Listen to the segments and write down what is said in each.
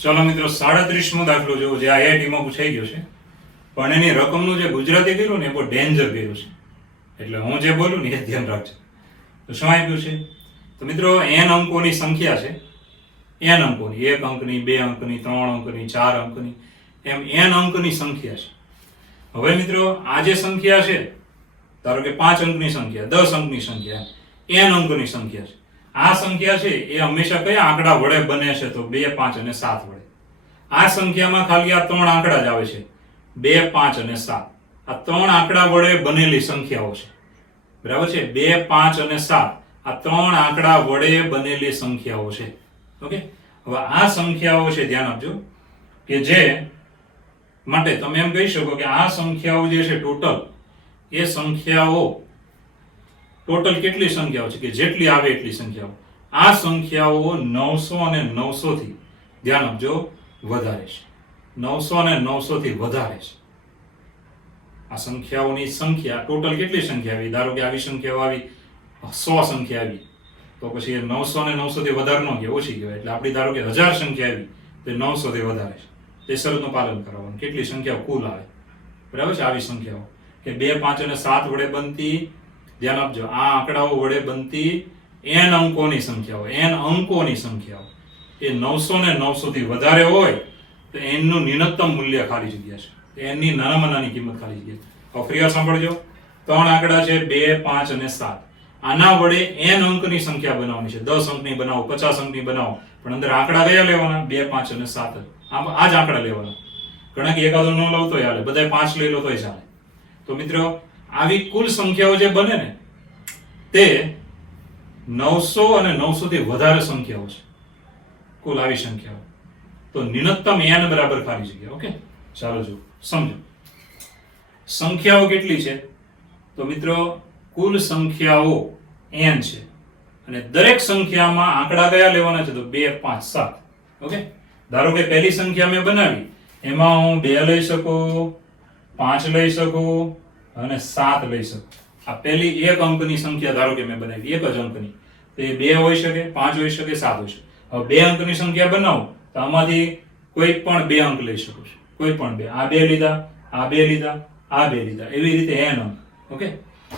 ચલો મિત્રો 37મો દાખલો જોવો જે આઈઆઈટીમાં પૂછાઈ ગયો છે, પણ એની રકમનું જે ગુજરાતી કર્યું ને એ બહુ ડેન્જર કર્યું છે, એટલે હું જે બોલું ને એ ધ્યાન રાખજો. તો શું આપ્યું છે? તો મિત્રો n અંકોની સંખ્યા છે, n અંકોની, 1 અંકની, 2 અંકની, 3 અંકની, 4 અંકની, એમ n અંકની સંખ્યા છે. હવે મિત્રો આ જે સંખ્યા છે, ધારો કે 5 અંકની સંખ્યા, 10 અંકની સંખ્યા, n અંકની સંખ્યા છે. આ સંખ્યા છે એ હંમેશા કયા આંકડા વડે બને છે? તો 2, 5 અને 7 વડે. આ સંખ્યામાં ખાલી આ 3 આંકડા જ આવે છે, 2, 5 અને 7. આ 3 આંકડા વડે બનેલી સંખ્યાઓ છે, બરાબર છે? 2, 5 અને 7 આ 3 આંકડા વડે બનેલી સંખ્યાઓ છે. ઓકે, હવે આ સંખ્યાઓ છે, ધ્યાન આપજો કે જે માટે તમે એમ કહી શકો કે આ સંખ્યાઓ જે છે ટોટલ, એ સંખ્યાઓ ટોટલ કેટલી સંખ્યાઓ છે કે જેટલી આવે એટલી સંખ્યાઓ. આ સંખ્યાઓ 900 અને 900 થી, ધ્યાન આપજો, વધારે છે. 900 અને 900 થી વધારે છે. આ સંખ્યાઓની સંખ્યા ટોટલ કેટલી સંખ્યા આવી? ધારો કે આવી સંખ્યાઓ આવી 100 સંખ્યા આવી, તો પછી 900 અને 900 થી વધારે ન કહેવાય, ઓછી કહેવાય. એટલે આપણી ધારો કે 1000 સંખ્યા આવી તો 900 થી વધારે છે. તે શરતનું પાલન કરવાનું. કેટલી સંખ્યાઓ કુલ આવે, બરાબર છે? આવી સંખ્યાઓ કે 2, 5 અને 7 વડે બનતી, ધ્યાન આપજો, આ આંકડાઓ વડે બનતી n અંકોની સંખ્યાઓ, n અંકોની સંખ્યાઓ એ 900 ને 900 થી વધારે હોય તો n નું ન્યૂનતમ મૂલ્ય ખાલી જગ્યા છે, n ની નાનામાં નાની કિંમત ખાલી જગ્યા. હવે ફરી વાર સાંભળજો, 3 આંકડા છે, 2, 5 અને 7. આના વડે n અંકની સંખ્યા બનાવવાની છે. 10 અંકની બનાવો, 50 અંકની બનાવો, પણ અંદર આંકડા કયા લેવાના? 2, 5 અને 7. આ જ આંકડા લેવાના. ઘણા કે એકાદો ન લઉં તો ચાલે, બધાય 5 લઈ લો તોય ચાલે. તો મિત્રો આવી કુલ સંખ્યાઓ જે બને ને તે 900 અને 900 થી વધારે સંખ્યાઓ છે, કુલ આવી સંખ્યાઓ. તો ન્યૂનતમ n બરાબર ખાલી જગ્યા. ઓકે, ચાલો જો સમજો. સંખ્યાઓ કેટલી છે? તો મિત્રો કુલ સંખ્યાઓ n છે, અને દરેક સંખ્યામાં આંકડા કયા લેવાના છે? તો 2, 5, 7. ઓકે, ધારો કે પહેલી સંખ્યા મેં બનાવી, એમાં હું 2 લઈ શકું, 5 લઈ શકું અને 7 લઈ શકું. આ પહેલી 1 અંકની સંખ્યા ધારો કે મેં બનાવી, એક જ અંકની, તો એ 2 હોઈ શકે, 5 હોઈ શકે, 7 હોઈ શકે. હવે 2 અંકની સંખ્યા બનાવું તો આમાંથી કોઈ પણ 2 અંક લઈ શકું છું, કોઈ પણ 2. આ 2 લીધા, આ 2 લીધા, આ 2 લીધા, એવી રીતે n અંક. ઓકે,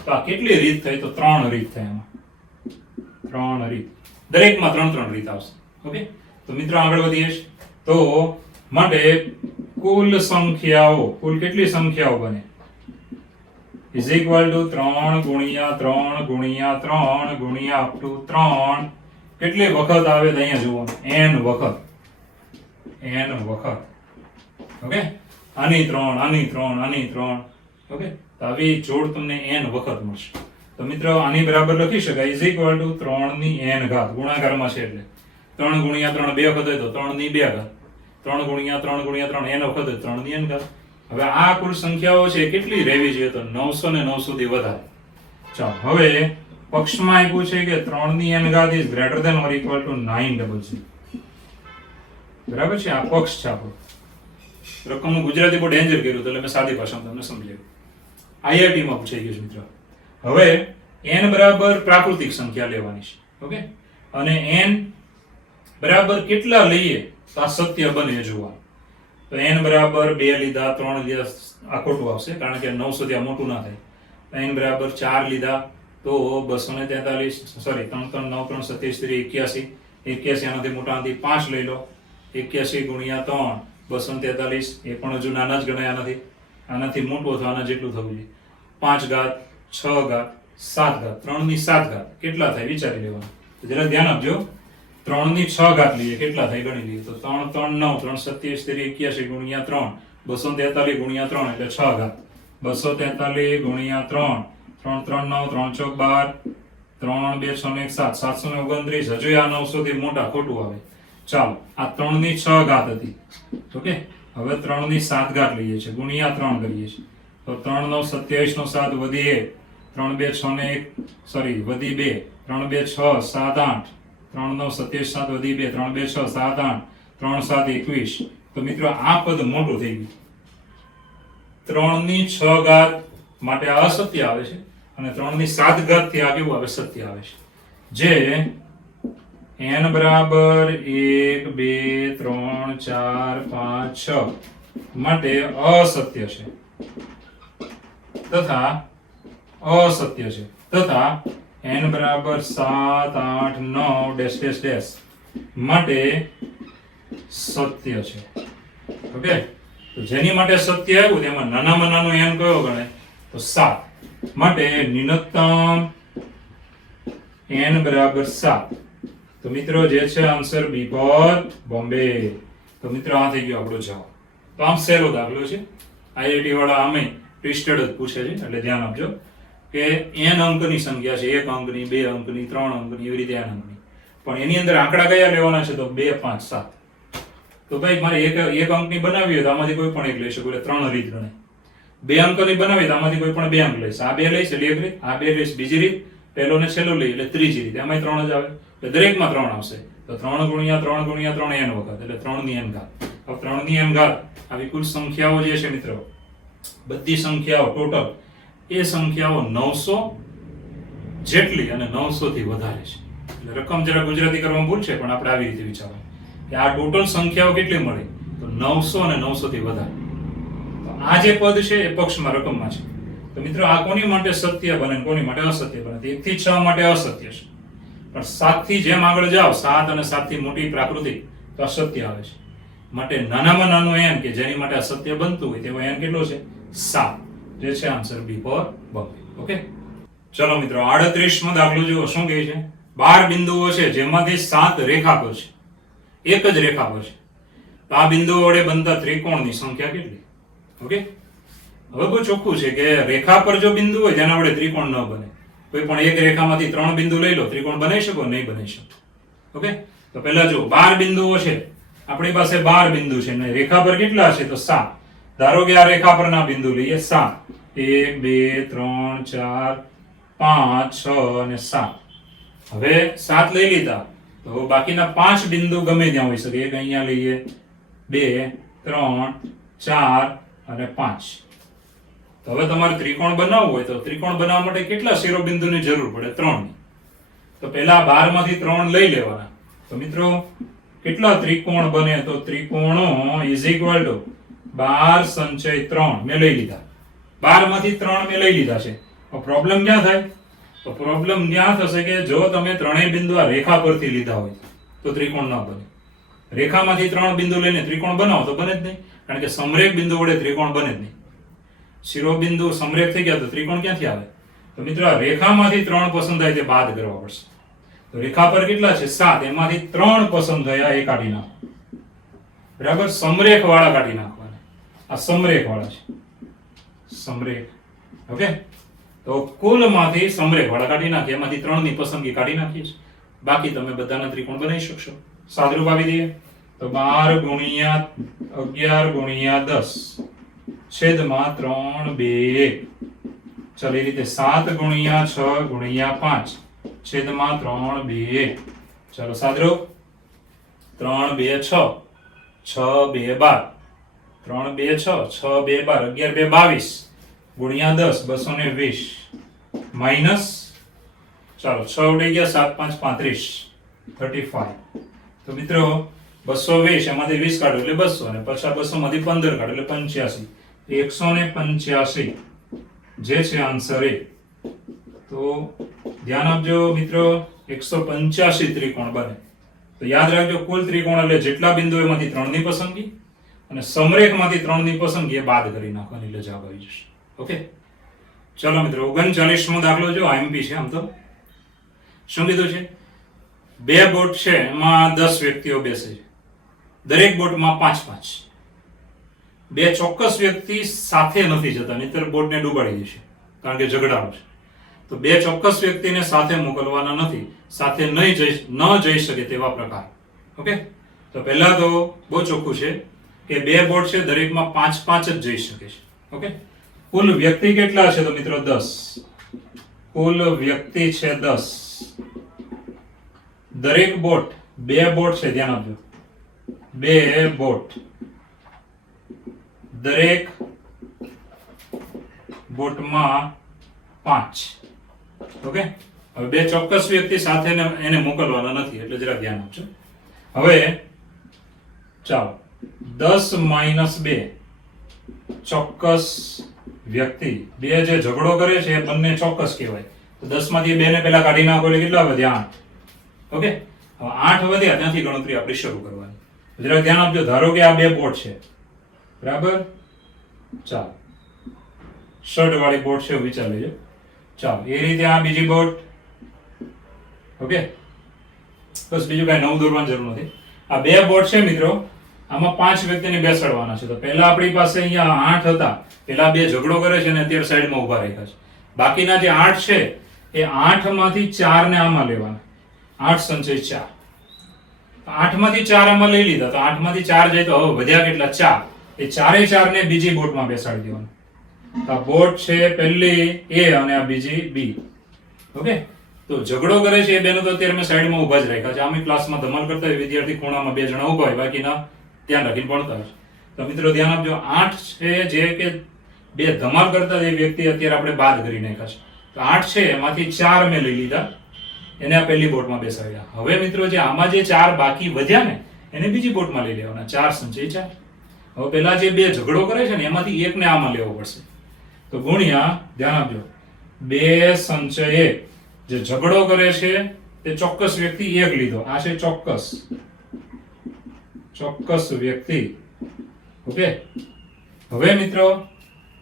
તો આ કેટલી રીત થઈ? તો 3 રીત થઈ. એમાં 3 રીત, દરેકમાં 3 રીત આવશે. ઓકે, તો મિત્રો આગળ વધીએ. તો માટે કુલ સંખ્યાઓ, કુલ કેટલી સંખ્યાઓ બને is equal to 3 ગુણ્યા 3 ગુણ્યા 3 ગુણ્યા up to 3. કેટલી વખત આવે? તો અહીંયા જુઓ, n વખત, n વખત. ઓકે, આની 3, આની 3, આની 3. ઓકે, તો આવી જોડ તમને n વખત મળશે. તો મિત્રો આની બરાબર લખી શકાય is equal to 3 ની n ઘાત, ગુણાકારમાં છે એટલે 3 ગુણ્યા 3 બે વખત હોય તો 3 ની 2 ઘાત, 3 ગુણ્યા 3 ગુણ્યા 3 n વખત હોય 3 ની n ઘાત. હવે આ કુલ સંખ્યાઓ છે કેટલી રહેવી જોઈએ? તો 900 ને 900 થી વધારે. ચાલો, હવે પક્ષમાં આપ્યું છે કે 3 ની n ઘાત is greater than or equal to 900. બરાબર છે? આ પક્ષ છે આપણો. રકમનું ગુજરાતી બહુ ડેન્જર કર્યું, એટલે મેં સાદી ભાષામાં તમને સમજાવ્યું. આઈઆઈટી માં પૂછાઈ ગયું છે મિત્રો. હવે n બરાબર પ્રાકૃતિક સંખ્યા લેવાની છે. ઓકે, અને n બરાબર કેટલા લઈએ તો આ સત્ય બને એ જોવાનું. તો n બરાબર 2 લીધા, 3 લીધા, આ ખોટું આવશે કારણ કે 900 થી આ મોટું ના થાય. n બરાબર 4 લીધા તો 243, સોરી 3, 3, 9, 3, 27, 81, 81 આનાથી મોટા આનાથી 5 લઈ લો. 81 ગુણ્યા 3, 243. એ પણ હજુ નાના જ ગણાય આનાથી, આનાથી મોટું અથવા આના જેટલું થવું જોઈએ. 5 ઘાત, 6 ઘાત, 7 ઘાત, 3 ની 7 ઘાત કેટલા થાય વિચારી લેવાનું. જરા ધ્યાન આપજો, 3 ની 6 ઘાત લઈએ કેટલા થાય ગણી લઈએ. તો 3, 3, 9, 3, 27, 81 ગુણ્યા 3, 243 ગુણ્યા 3 એટલે 6 ઘાત. 243 ગુણ્યા 3, 3, 3, 9, 3, 4, 12, 3, 2, 6, 1, 7, 729. હજુ આ 900 થી મોટા, ખોટું આવે. ચાલો, આ 3 ની 6 ઘાત હતી. ઓકે, હવે 3 ની 7 ઘાત લઈએ છીએ, ગુણ્યા 3 કરીએ છીએ. તો 3, 9, 27 નો 7 વધી 1, 3, 2, 6 ને 1, સોરી વધી 2, 3, 2, 6, 7, 8, 3, 9, 27, 7 વધી 2, 3, 2, 6, 7, 8, 3, 7, 21. તો મિત્રો આ પદ મોટું થઈ ગયું. 3 ની 6 ઘાત માટે આ અસત્ય આવે છે, અને 3 ની 7 ઘાત થી આ કેવું આવે? સત્ય આવે છે. જે n બરાબર 1 2 3 4 5 6 માટે અસત્ય છે તથા n બરાબર 7 8 9 ડેશ ડેશ ડેશ માટે સત્ય છે. ઓકે, તો જેની માટે સત્ય આવ્યું તેમાં નાનામાં નાનો n કયો ગણાય તો 7 માટે ન્યૂનતમ n બરાબર 7. તો મિત્રો જે છે આન્સર બી ફોર બોમ્બે. તો મિત્રો આ થઈ ગયો આપણો જવાબ. તો આમ સહેલો દાખલો છે, આઈઆઈટી વાળા આમે ટ્વિસ્ટેડ જ પૂછે છે એટલે ધ્યાન આપજો કે n અંકની સંખ્યા છે, 1 અંકની 2 અંકની 3 અંકની એવી રીતે n અંકની, પણ એની અંદર આંકડા કયા લેવાના છે તો 2 5 7. તો ભાઈ મારે એક અંકની બનાવી હોય તો આમાંથી કોઈ પણ એક લઈ શકું એટલે 3 રીત ગણાય. 2 અંકની બનાવી તો આમાંથી કોઈ પણ 2 અંક લઈશ, આ 2 લઈશ એટલે એક રીત, આ 2 લઈશ બીજી રીત, પહેલો ને છેલ્લો લઈ એટલે ત્રીજી રીત, એમાંય 3 જ આવે એટલે દરેકમાં 3 આવશે. તો 3 ગુણ્યા 3 ગુણ્યા 3 n વખત એટલે 3 ની n ઘાત. હવે 3 ની n ઘાત આવી કુલ સંખ્યાઓ જે છે મિત્રો, બધી સંખ્યાઓ ટોટલ એ સંખ્યાઓ 900 જેટલી અને 900 થી વધારે છે. એટલે રકમ જરા ગુજરાતી કરવામાં ભૂલ છે, પણ આપણે આવી રીતે વિચારવાનું કે આ ટોટલ સંખ્યાઓ કેટલી મળી તો 900 અને 900 થી વધારે. તો આ જે પદ છે એ પક્ષમાં રકમમાં છે. તો મિત્રો આ કોની માટે સત્ય બને અને કોની માટે અસત્ય બને? 1 થી 6 માટે અસત્ય છે, પણ 7 થી જેમ આગળ જાઓ 7 અને 7 થી મોટી પ્રાકૃતિક તો અસત્ય આવે છે. માટે નાનામાં નાનો n કે જેની માટે અસત્ય બનતું હોય તેવો n કેટલો છે 7, જે છે answer B for Bombay. Okay, ચલો મિત્રો 38મો દાખલો જુઓ. શું કહે છે? 12 બિંદુઓ છે જેમાંથી 7 રેખા પર છે, એક જ રેખા પર છે. તો આ બિંદુઓ વડે બનતા ત્રિકોણની સંખ્યા કેટલી? ઓકે, હવે બહુ ચોખ્ખું છે કે રેખા પર જો બિંદુ હોય તેના વડે ત્રિકોણ ન બને. કોઈ પણ એક રેખામાંથી 3 બિંદુ લઈ લો, ત્રિકોણ બનાવી શકો? નહીં બનાવી શકો. ઓકે, તો પહેલા જો 12 બિંદુઓ છે, આપણી પાસે 12 બિંદુ છે ને રેખા પર કેટલા છે તો 7. ધારો કે આ રેખા પરના બિંદુ લઈએ 7, 1 2 3 4 5 6 અને 7. હવે 7 લઈ લીધા તો બાકીના 5 બિંદુ ગમે ત્યાં હોઈ શકે. એક અહીંયા લઈએ, 2 3 4 અને 5. તો હવે તમારે ત્રિકોણ બનાવવું હોય તો ત્રિકોણ બનાવવા માટે કેટલા શિરોબિંદુની જરૂર પડે? 3 ની. તો પહેલા 12 માંથી 3 લઈ લેવાના. તો મિત્રો કેટલા ત્રિકોણ બને તો ત્રિકોણો ઇઝ ઇક્વલ ટુ 12 સંચય 3 મેં લઈ લીધા. 12 માંથી 3 મેં લઈ લીધા છે. તો પ્રોબ્લેમ ક્યાં થાય? તો પ્રોબ્લેમ ત્યાં થશે કે જો તમે ત્રણેય બિંદુ આ રેખા પરથી લીધા હોય તો ત્રિકોણ ન બને. રેખામાંથી 3 બિંદુ લઈને ત્રિકોણ બનાવો તો બને જ નહીં, કારણ કે સમરેખ બિંદુ વડે ત્રિકોણ બને જ નહીં. શિરોબિંદુ સમરેખ થઈ ગયા તો ત્રિકોણ ક્યાંથી આવે? તો મિત્રો આ રેખામાંથી 3 પસંદ થાય તે બાદ કરવા પડશે. તો રેખા પર કેટલા છે 7, એમાંથી 3 પસંદ થયા એ કાઢી નાખો. બરાબર, સમરેખ વાળા કાઢી નાખવાના. આ સમરેખ વાળા છે, સમરેખ. ઓકે, તો કુલમાંથી સમરેખ વાળા કાઢી નાખીએ, એમાંથી 3 ની પસંદગી કાઢી નાખીએ. બાકી તમે બધાના ત્રિકોણ બનાવી શકશો. સાદરૂપ આપી દઈએ તો 12 ગુણ્યા 11 ગુણ્યા 10 છેદમાં 3 2 1. ચાલો એ રીતે 7 ગુણ્યા 6 ગુણ્યા 5 છેદમાં 3 2 1. ચાલો સાદરૂપ 3 2 6 6 2 12 3 2 6 6 2 12 11 2 22 ગુણ્યા 10 220 માઇનસ, ચાલો 6 ઉડી ગયા 7 5 35 35. તો મિત્રો 220 એમાંથી 20 કાઢો એટલે 200 અને પછી 200 માંથી 15 કાઢો એટલે 85. 185 જે છે આન્સર એ. તો ધ્યાન આપજો મિત્રો, 185 ત્રિકોણ બને. તો યાદ રાખજો કુલ ત્રિકોણ એટલે જેટલા બિંદુ એમાંથી 3 ની પસંદગી અને સમરેખમાંથી 3 ની પસંદગી એ બાદ કરી નાખવાની એટલે જવાબ આવી જશે. ઓકે, ચલો મિત્રો 39મો દાખલો જો આઈએમપી છે. આમ તો શું કીધું છે? 2 બોટ છે, એમાં 10 વ્યક્તિઓ બેસે છે. દરેક બોટમાં 5 5. 2 ચોક્કસ વ્યક્તિ સાથે નથી જતા, નહીંતર બોટને ડૂબાડી દેશે, કારણ કે ઝઘડાઓ છે. તો 2 ચોક્કસ વ્યક્તિને સાથે મોકલવાના નથી, સાથે ન જઈ શકે તેવા પ્રકાર. ઓકે, તો પહેલા તો બહુ ચોખ્ખું છે કે 2 બોટ છે, દરેકમાં 5 5 જ જઈ શકે છે. ઓકે, કુલ વ્યક્તિ કેટલા છે તો મિત્રો 10. કુલ વ્યક્તિ છે 10. દરેક બોટ 2 બોટ છે, ધ્યાન આપજો 2 બોટ, દરેક બોટમાં 5. ઓકે, હવે બે ચોક્કસ વ્યક્તિ સાથે એને મોકલવાના નથી, એટલે જરા ધ્યાન આપજો. હવે ચાલો 10 - 2 ચોક્કસ વ્યક્તિ, બે જે ઝઘડો કરે છે એ બંને ચોક્કસ કહેવાય. તો 10 માંથી 2 ને પેલા કાઢી નાખો એટલે કેટલા વધ્યા? 8. ઓકે, હવે 8 વધ્યા, ત્યાંથી ગણતરી આપણે શરૂ કરવાની. જરા ધ્યાન આપજો. ધારો કે આ બે બોટ છે, બરાબર? ચાલો, શર્ટ વાળી બોટ છે, વિચાર લેજો. ચાલો, એ રીતે આ બીજી બોટ. ઓકે, બસ બીજું કઈ નવું દોરવાની જરૂર નથી. આ બે બોટ છે મિત્રો, આમાં 5 વ્યક્તિને બેસાડવાના છે. તો પહેલા આપણી પાસે અહીંયા 8 હતા, પેલા બે ઝઘડો કરે છે અને અત્યારે સાઈડમાં ઉભા રાખ્યા છે. બાકીના જે 8 છે એ 8 માંથી 4 ને આમાં લેવાના. 8 સંચય 4. 8 માંથી 4 આમાં લઈ લીધા, તો 8 માંથી 4 જાય તો હવે વધ્યા કેટલા? 4. એ 4 ને બીજી બોટમાં બેસાડી દેવાનું. આ બોટ છે પહેલી A અને આ બીજી B. ઓકે, તો ઝઘડો કરે છે એ બેનો તો અત્યારે મેં સાઈડમાં ઊભા જ રાખ્યા છે. આમ ક્લાસમાં ધમાલ કરતા હોય વિદ્યાર્થી, ખૂણામાં 2 જણા ઊભા હોય, બાકીના ધ્યાન રાખીને ભણતા હોય. તો મિત્રો ધ્યાન આપજો. 8 છે જે કે બે ધમાલ કરતા એ વ્યક્તિ અત્યારે આપણે બાદ કરી નાખ્યા છે. તો 8 છે એમાંથી 4 મેં લઈ લીધા, એને આ પહેલી બોટમાં બેસાડ્યા. હવે મિત્રો જે આમાં જે 4 બાકી વધ્યા ને એને બીજી બોટમાં લઈ લેવાના. 4 સંચય 4. હવે પેલા જે બે ઝઘડો કરે છે ને એમાંથી એકને આમાં લેવો પડશે. તો ગુણ્યા, ધ્યાન આપજો, 2 સંચય 1. જે ઝઘડો કરે છે તે ચોક્કસ વ્યક્તિ 1 લીધો. આ છે ચોક્કસ વ્યક્તિ. ઓકે, હવે મિત્રો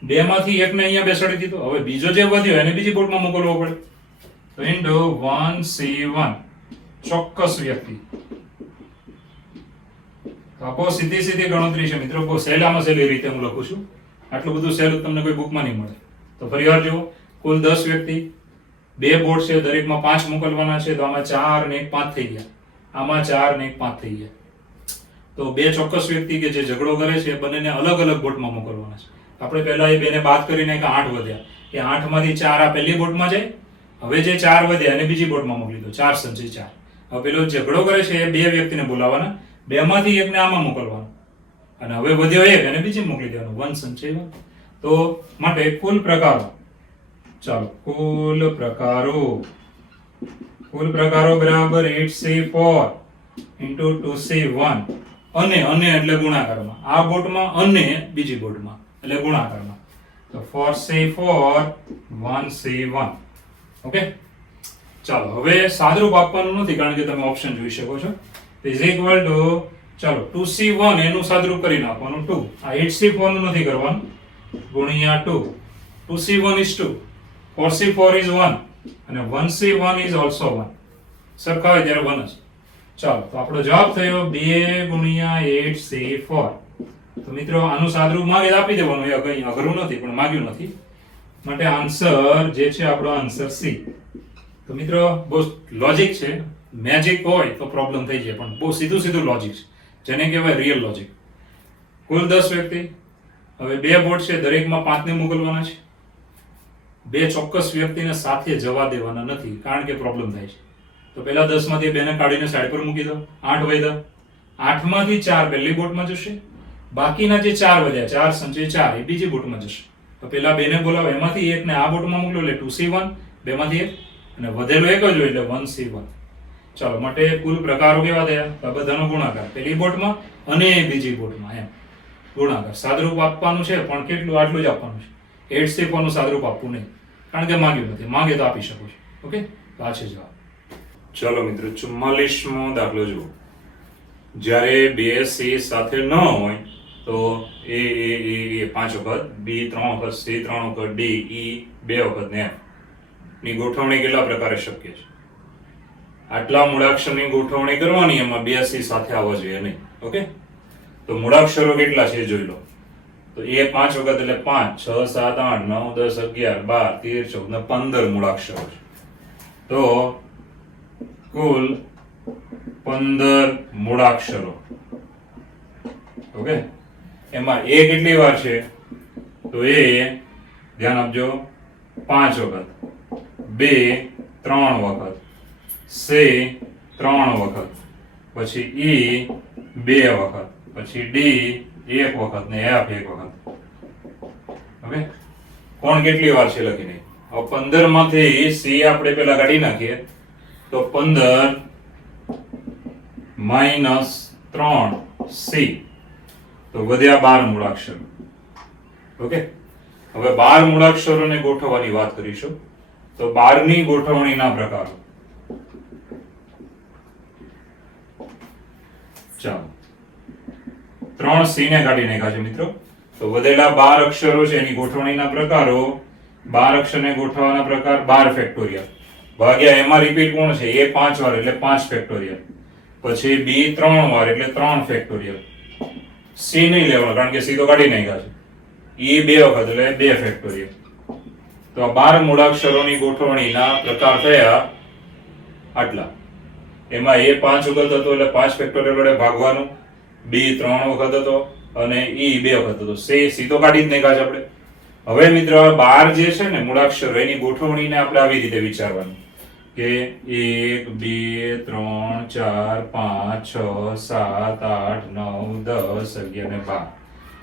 2 માંથી 1 ને અહીંયા બેસાડી દીધો. હવે બીજો જે વધ્યો એને બીજી બોટમાં મોકલવો પડે. તો ઇન્ટુ 1C1 ચોક્કસ વ્યક્તિ. આ બહુ સીધી ગણતરી છે મિત્રો, બહુ સહેલામાં સહેલી રીતે હું લખું છું. આટલું બધું સહેલું તમને કોઈ બુકમાં નહીં મળે. તો ફરીવાર જુઓ, કુલ 10 વ્યક્તિ, 2 બોટ છે, દરેકમાં 5 મોકલવાના છે. તો આમાં 4 ને 1 5 થઈ ગયા, આમાં 4 ને 1 5 થઈ ગયા. તો બે ચોક્કસ વ્યક્તિ કે જે ઝઘડો કરે છે બંનેને અલગ અલગ બોટમાં મોકલવાના છે. આપણે પહેલા એ બેને બાદ કરીને કે 8 વધ્યા, એ 8 માંથી 4 આ પહેલી બોટમાં જાય. હવે જે 4 વધ્યા એને બીજી બોટમાં મોકલી દો. 4 સંચય 4. હવે પેલો ઝઘડો કરે છે એ બે વ્યક્તિને બોલાવવાના, 2 માંથી 1 ને આમાં મોકલવાનું, અને હવે વધ્યો 1 એને બીજી મોકલી દેવાનું. 1 સંચય 1. તો માટે કુલ પ્રકારો, ચાલો, કુલ પ્રકારો બરાબર 8C4 into 2C1. અને એટલે ગુણાકારમાં, આ બોટમાં અને બીજી બોટમાં એટલે ગુણાકારમાં. તો 4C4 1C1. ઓકે, ચાલો હવે સાદરૂપ આપવાનું નથી કારણ કે તમે ઓપ્શન જોઈ શકો છો. ઇઝ ઇક્વલ ટુ, ચાલો 2C1 એનું સાદરૂપ કરી નાખવાનું 2. આ 8C4 નું નથી કરવાનું, ગુણ્યા 2. 2C1 is 2, 4C4 is 1 અને 1C1 is also 1. સરખા હોય ત્યારે 1 જ. ચાલો, તો આપણો જવાબ થયો 2 ગુણ્યા 8C4. તો મિત્રો આનું સાદરૂપ માંગે આપી દેવાનું, એ કંઈ અઘરું નથી પણ માગ્યું નથી. માટે આન્સર જે છે આપણો આન્સર સી. તો મિત્રો બહુ લોજિક છે, મેજિક હોય તો પ્રોબ્લેમ થઈ જાય, પણ બહુ સીધું લોજિક છે, જેને કહેવાય રિયલ લોજિક. કુલ 10 વ્યક્તિ, હવે 2 બોટ છે, દરેકમાં 5 ને મોકલવાના છે. 2 ચોક્કસ વ્યક્તિને સાથે જવા દેવાના નથી કારણ કે પ્રોબ્લેમ થાય છે. તો પહેલા 10 માંથી 2 ને કાઢીને સાઈડ પર મૂકી દો. 8 વધ્યા, 8 માંથી 4 પહેલી બોટમાં જશે, બાકીના જે 4 વધ્યા 4 સંચય 4 એ બીજી બોટમાં જશે. તો પેલા 2 ને બોલાવો, એમાંથી 1 ને આ બોટમાં મોકલો એટલે 2C1, 2 માંથી 1 અને વધેલો 1 જ હોય એટલે 1C1. ચાલો, માટે કુલ પ્રકારો કેવા થયા? આ બધાનો ગુણાકાર પેલી બોટમાં અને બીજી બોટમાં, એમ ગુણાકાર. સાદરૂપ આપવાનું છે પણ કેટલું? આટલું જ આપવાનું છે. 8C4 નું સાદરૂપ આપવું નહીં કારણ કે માંગ્યું નથી, માંગે તો આપી શકો છો. ઓકે, તો આ છે જવાબ. ચલો મિત્રો, 44મો દાખલો જુઓ. જ્યારે 2C સાથે ન હોય તો A 5 વખત, B 3 વખત, C 3 વખત, D E 2 વખત ને F ની ગોઠવણી કેટલા પ્રકારે શક્ય છે? આટલા મૂળાક્ષરની ગોઠવણી કરવાની, એમાં 2C સાથે આવવા જોઈએ નહીં. ઓકે, તો મૂળાક્ષરો કેટલા છે જોઈ લો. તો A 5 વખત એટલે 5, 6, 7, 8, 9, 10, 11, 12, 13, 14 ને 15 મૂળાક્ષરો છે. તો કુલ 15 મૂળાક્ષરો. ઓકે, એમાં A કેટલી વાર છે? તો A, ધ્યાન આપજો, 5 વખત, B 3 વખત, C 3 વખત, પછી E 2 વખત, પછી D 1 વખત ને F 1 વખત. ઓકે, કોણ કેટલી વાર છે લખીને. હવે 15 માંથી c આપણે પેલા કાઢી નાખીએ તો 15 માઈનસ 3c તો વધ્યા 12 મૂળાક્ષરો. ઓકે, હવે 12 મૂળાક્ષરોને ગોઠવવાની વાત કરીશું. તો 12 ની ગોઠવણીના પ્રકારો. ચાલો 3c ને કાઢી નાખ્યા છે મિત્રો. તો વધેલા 12 અક્ષરો છે એની ગોઠવણીના પ્રકારો. 12 અક્ષરને ગોઠવવાના પ્રકાર 12 ફેક્ટોરિયલ ભાગ્યા એમાં રિપીટ કોણ છે a 5 વાર એટલે 5 ફેક્ટોરિયલ, પછી b 3 વાર એટલે 3 ફેક્ટોરિયલ, c નહીં લેવાનો કારણ કે c તો કાઢી નાખ્યા છે, e 2 વખત એટલે 2 ફેક્ટોરિયલ. તો આ 12 મૂળાક્ષરોની ગોઠવણીના પ્રકાર થયા આટલા. એમાં a 5 વખત હતો એટલે 5 ફેક્ટોરિયલ વડે ભાગવાનું, b 3 વખત હતો અને e 2 વખત હતો. c તો કાઢી જ નાખ્યા છે આપણે. હવે મિત્રો 12 જે છે ને મૂળાક્ષરો એની ગોઠવણીને આપણે આવી રીતે વિચારવાની કે 1 2 3 4 5 6 7 8 9 10 11 ને 12.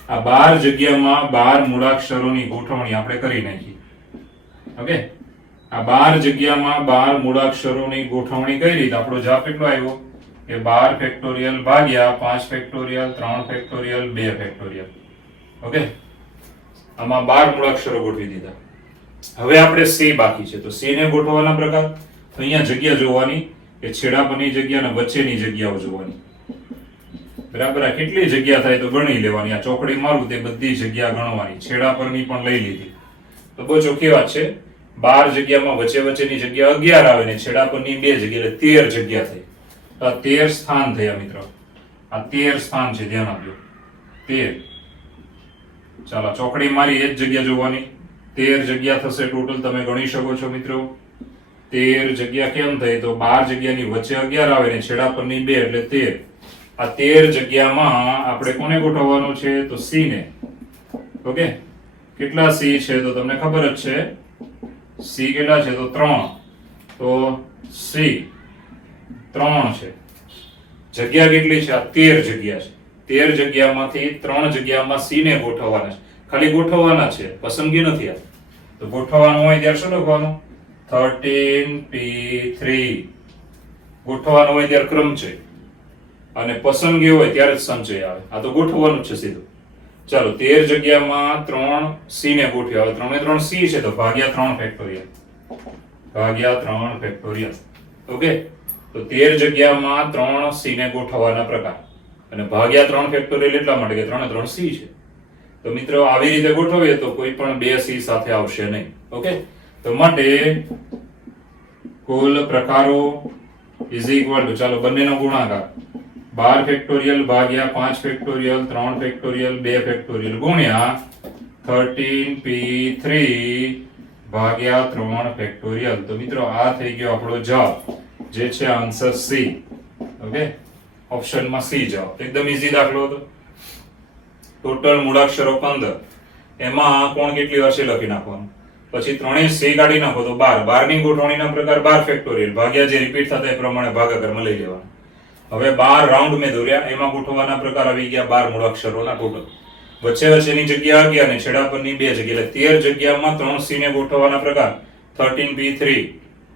આ 12 જગ્યામાં 12 મૂળાક્ષરોની ગોઠવણી આપણે કરી નાખી. ઓકે, આ 12 જગ્યામાં 12 મૂળાક્ષરોની ગોઠવણી કરી તો આપણો જવાબ કેટલો આવ્યો કે 12 ફેક્ટોરિયલ ભાગ્યા 5 ફેક્ટોરિયલ 3 ફેક્ટોરિયલ 2 ફેક્ટોરિયલ. ઓકે, આમાં 12 મૂળાક્ષરો ગોઠવી દીધા. હવે આપણે c બાકી છે. તો c ને ગોઠવવાના પ્રકાર. તો અહીંયા જગ્યા જોવાની કે છેડા પરની જગ્યા અને વચ્ચેની જગ્યાઓ જોવાની. બરાબર, આ કેટલી જગ્યા થાય તો ગણી લેવાની. આ ચોકડી મારું તે બધી જગ્યા ગણવાની. છેડા પરની પણ લઈ લીધી. તો બહુ ચોખ્ખી વાત છે. 12 જગ્યામાં વચ્ચેની જગ્યા 11 આવે ને છેડા પરની 2 જગ્યા એટલે 13 જગ્યા થઈ. તો આ 13 સ્થાન થયા મિત્રો. આ 13 સ્થાન છે, ધ્યાન આપજો. 13. ચાલો ચોકડી મારી એ જ જગ્યા જોવાની. 13 જગ્યા થશે ટોટલ, તમે ગણી શકો છો મિત્રો. 13 જગ્યા કેમ થઈ તો 12 જગ્યાની વચ્ચે 11 આવે ને છેડા પરની 2 એટલે 13. આ 13 જગ્યામાં આપણે કોને ગોઠવવાનું છે તો c ને. ઓકે, કેટલા c છે તો તમને ખબર જ છે. c કેટલા છે તો 3. તો c 3 છે. જગ્યા કેટલી છે? આ 13 જગ્યા છે. 13 જગ્યામાંથી 3 જગ્યામાં c ને ગોઠવવાના છે. ખાલી ગોઠવવાના છે, પસંદગી નથી. આ તો ગોઠવવાનું હોય ત્યારે શું લખવાનું? 13p3. ગોઠવવાનું હોય ત્યારે ક્રમ છે અને પસંદગી હોય ત્યારે જ સંચય આવે. આ તો ગોઠવવાનું છે સીધું. ચાલો 13 જગ્યામાં 3 c ને ગોઠવ્યા. હવે 3 3 c છે તો ભાગ્યા 3 ફેક્ટોરિયલ. ભાગ્યા 3 ફેક્ટોરિયલ. ઓકે, તો 13 જગ્યામાં 3 c ને ગોઠવવાના પ્રકાર અને ભાગ્યા 3 ફેક્ટોરિયલ એટલા માટે કે 3 3 c છે. તો મિત્રો આવી રીતે ગોઠવીએ તો કોઈ પણ 2 c સાથે આવશે નહીં. ઓકે, તો માટે કુલ પ્રકારો ઇઝ ઇક્વલ ટુ, ચાલો બંનેનો ગુણાકાર 12 ફેક્ટોરિયલ ભાગ્યા 5 ફેક્ટોરિયલ 3 ફેક્ટોરિયલ 2 ફેક્ટોરિયલ ગુણ્યા 13p3 ભાગ્યા 3 ફેક્ટોરિયલ. તો મિત્રો આ થઈ ગયો આપણો જવાબ, જે છે આન્સર C. ઓકે, ઓપ્શનમાં C જવાબ. એકદમ ઈઝી દાખલો હતો. ટોટલ મૂળાક્ષરો 15, એમાં કોણ કેટલી વાર છે લખી નાખવાનું. પછી ત્રણેય c કાઢી નાખો તો 12. 12 ની ગોઠવણીના પ્રકાર 12 ફેક્ટોરિયલ ભાગ્યા જે રિપીટ થતા એ પ્રમાણે ભાગાકારમાં લઈ લેવાના. હવે 12 રાઉન્ડ મેં દોર્યા, એમાં ગોઠવવાના પ્રકાર આવી ગયા 12 મૂળાક્ષરોના ટોટલ. વચ્ચેની જગ્યા 11 ને છેડા પરની 2 જગ્યા એટલે 13 જગ્યામાં 3c ને ગોઠવવાના પ્રકાર 13p3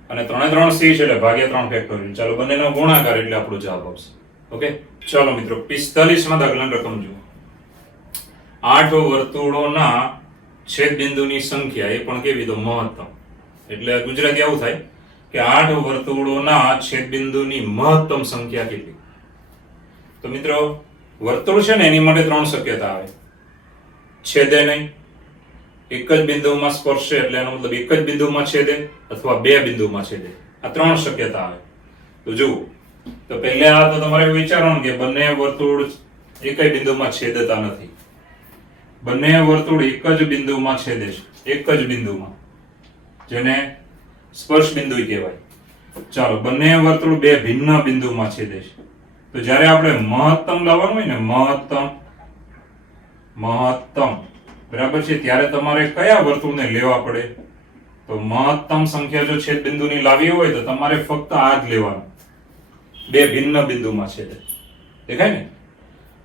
અને 3 3 c છે એટલે ભાગ્યા 3 ફેક્ટોરિયલ. ચાલો બંનેનો ગુણાકાર એટલે આપણો જવાબ આવશે. ઓકે, ચાલો મિત્રો 45 માં દાખલાની રકમ જુઓ. 8 વર્તુળોના છેદ બિંદુની સંખ્યા, એ પણ કેવી તો મહત્તમ. એટલે ગુજરાતી આવું થાય કે 8 વર્તુળોના છેદ બિંદુની મહત્તમ સંખ્યા કેટલી. તો મિત્રો વર્તુળ છે ને એની માટે 3 શક્યતા આવે. છેદે નહીં, એક જ બિંદુમાં સ્પર્શે એટલે એનો મતલબ એક જ બિંદુમાં છેદે અથવા 2 બિંદુમાં છેદે. આ 3 શક્યતા આવે. તો જુઓ, તો પહેલા તો તમારે વિચારવાનું કે બંને વર્તુળ એક જ બિંદુમાં છેદતા નથી. બંને વર્તુળ એક જ બિંદુમાં છેદે છે, એક જ બિંદુમાં, જેને સ્પર્શ બિંદુ કહેવાય. ચાલો બંને વર્તુળ 2 ભિન્ન બિંદુમાં છેદે છે. તો જ્યારે આપણે મહત્તમ લાવવાનું હોય ને, મહત્તમ બરાબર છે, ત્યારે તમારે કયા વર્તુળને લેવા પડે? તો મહત્તમ સંખ્યા જો છેદ બિંદુની લાવી હોય તો તમારે ફક્ત આ જ લેવાનું, 2 ભિન્ન બિંદુમાં છેદે. દેખાય ને?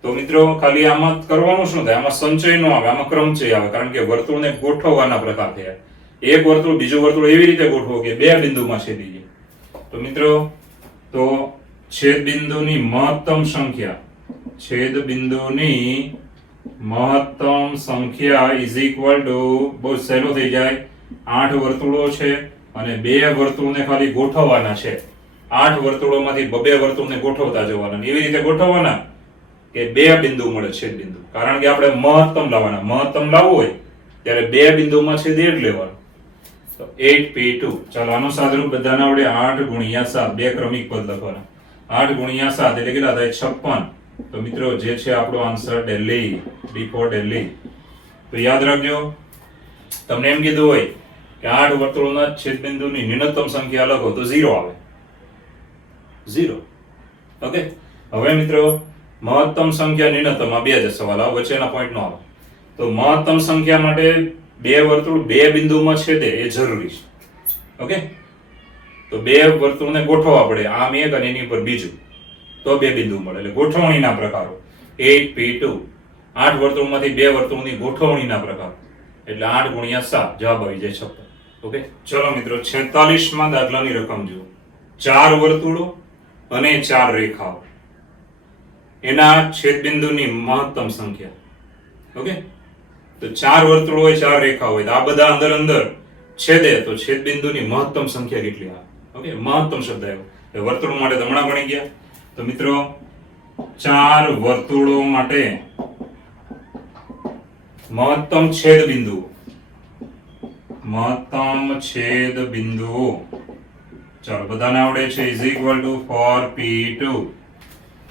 તો મિત્રો ખાલી આમાં કરવાનું શું થાય? આમાં સંચય નો આવે, આમાં ક્રમચય આવે, કારણ કે વર્તુળને ગોઠવવાના પ્રકાર થયા. એક વર્તુળ બીજું વર્તુળ એવી રીતે ગોઠવો કે બે બિંદુમાં છેદી જાય. તો મિત્રો તો છેદ બિંદુની મહત્તમ સંખ્યા ઇઝ ઇક્વલ ટુ બહુ સહેલો થઈ જાય 8 વર્તુળો છે અને બે વર્તુળને ખાલી ગોઠવવાના છે. 8 વર્તુળોમાંથી બે વર્તુળને ગોઠવતા જવાના. એવી રીતે ગોઠવવાના કે બે બિંદુ મળે છેદ બિંદુ. કારણ કે આપણે મહત્તમ લાવવાના. મહત્તમ લાવવું હોય ત્યારે બે બિંદુમાં છેદ જ લેવાનો. તો 8p2. ચાલો આનું સાદરૂપ બધાને આવડે. 8 ગુણ્યા 7 બે ક્રમિક પદ લખવાના. 8 ગુણ્યા 7 એટલે કેટલા થાય? 56. તો મિત્રો જે છે આપણો answer Delhi. D for Delhi. તો યાદ રાખજો, તમને એમ કીધું હોય કે 8 વર્તુળોના છેદબિંદુની ન્યૂનતમ સંખ્યા લખો તો 0 આવે. 0. ઓકે. હવે મિત્રો મહત્તમ સંખ્યા ન્યૂનતમ આ બે જ સવાલ આવે, વચ્ચેના પોઈન્ટ નો આવે. તો મહત્તમ સંખ્યા માટે બે વર્તુળ બે બિંદુમાં છેદે એ જરૂરી છે. ઓકે. તો બે વર્તુળને ગોઠવવા પડે, આમ એક અને એની ઉપર બીજું, તો બે બિંદુ મળે. એટલે ગોઠવણીના પ્રકારો 8p2. 8 વર્તુળમાંથી બે વર્તુળની ગોઠવણીના પ્રકારો એટલે 8 ગુણ્યા 7 જવાબ આવી જાય 56. ઓકે. ચલો મિત્રો 46માં દાખલાની રકમ જુઓ. 4 વર્તુળો અને 4 રેખાઓ, એના છેદબિંદુની મહત્તમ સંખ્યા. ઓકે. તો 4 વર્તુળો હોય 4 રેખા હોય, તો આ બધા અંદર અંદર છેદે તો છેદબિંદુની મહત્તમ સંખ્યા કેટલી આવે? ઓકે. મહત્તમ શબ્દ આવ્યો. વર્તુળ માટે હમણાં ગણી ગયા. તો મિત્રો 4 વર્તુળો માટે મહત્તમ છેદ બિંદુઓ ચાલો બધાને આવડે છે ઇઝ ઇક્વલ ટુ 4p2.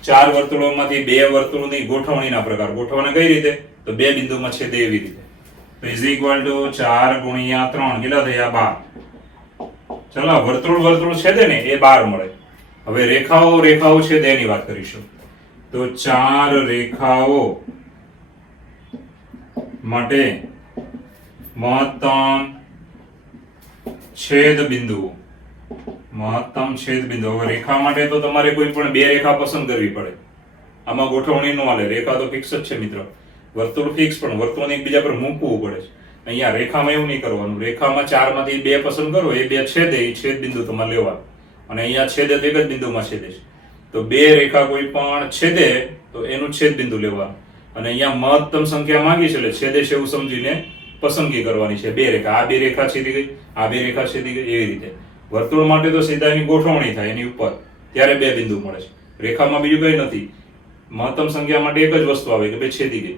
4 વર્તુળોમાંથી બે વર્તુળની ગોઠવણીના પ્રકાર. ગોઠવવાના કઈ રીતે? તો બે બિંદુમાં છેદે એવી રીતે. તો ઇઝ ઇક્વલ ટુ 4 ગુણ્યા 3 કેટલા થયા? 12. ચાલો વર્તુળ છેદે ને એ 12 મળે. હવે રેખાઓ છે તેની વાત કરીશું. તો 4 રેખાઓ માટે મહત્તમ છેદ બિંદુઓ. હવે રેખા માટે તો તમારે કોઈ પણ બે રેખા પસંદ કરવી પડે. આમાં ગોઠવણી ન હાલે. રેખા તો ફિક્સ જ છે મિત્રો. વર્તુળ ફિક્સ, પણ વર્તુળને એકબીજા પર મૂકવું પડે છે. અહીંયા રેખામાં એવું નહીં કરવાનું. રેખામાં 4 માંથી બે પસંદ કરો, એ બે છેદે એ છેદ બિંદુ તમારે લેવાનું. અને અહીંયા છેદે તો એક જ બિંદુમાં છેદે છે. તો બે રેખા કોઈ પણ છેદે તો એનું છેદ બિંદુ લેવાનું. અને અહીંયા મહત્તમ સંખ્યા માંગી છે એટલે છેદે છે એવું સમજીને પસંદગી કરવાની છે. બે રેખા, આ બે રેખા છેદી ગઈ, આ બે રેખા છેદી ગઈ, એવી રીતે. વર્તુળ માટે તો સીધા એની ગોઠવણી થાય એની ઉપર, ત્યારે બે બિંદુ મળે છે. રેખામાં બીજું કઈ નથી. મહત્તમ સંખ્યા માટે એક જ વસ્તુ આવે કે બે છેદી ગઈ.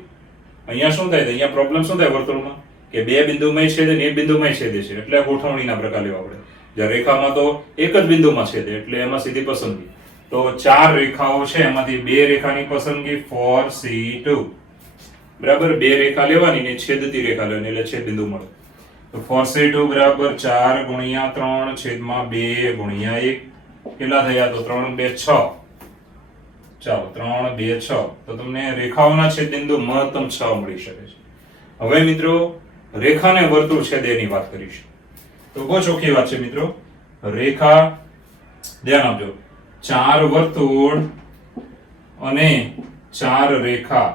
અહીંયા શું થાય? અહીંયા પ્રોબ્લેમ શું થાય વર્તુળમાં? કે બે બિંદુમાં છેદે ને એક બિંદુમાં છેદે છે, એટલે ગોઠવણીના પ્રકાર લેવા પડે. જ્યારે રેખામાં તો એક જ બિંદુમાં છેદે એટલે એમાં સીધી પસંદગી. તો 4 રેખાઓ છે, એમાંથી બે રેખાની પસંદગી 4c2. બરાબર. બે રેખા લેવાની ને છેદતી રેખા લેવાની એટલે છેદ બિંદુ મળે. તો 4c2 બરાબર 4 ગુણ્યા 3 છેદમાં 2 ગુણ્યા 1 કેટલા થયા? તો 3 2 6. ચાલો 3 2 6. તો તમને રેખાઓના છેદ બિંદુ મહત્તમ 6 મળી શકે છે. હવે મિત્રો રેખાને વર્તુળ છેદે એની વાત કરીશું. તો બહુ ચોખ્ખી વાત છે મિત્રો. રેખા, ધ્યાન આપજો, 4 વર્તુળ અને 4 રેખા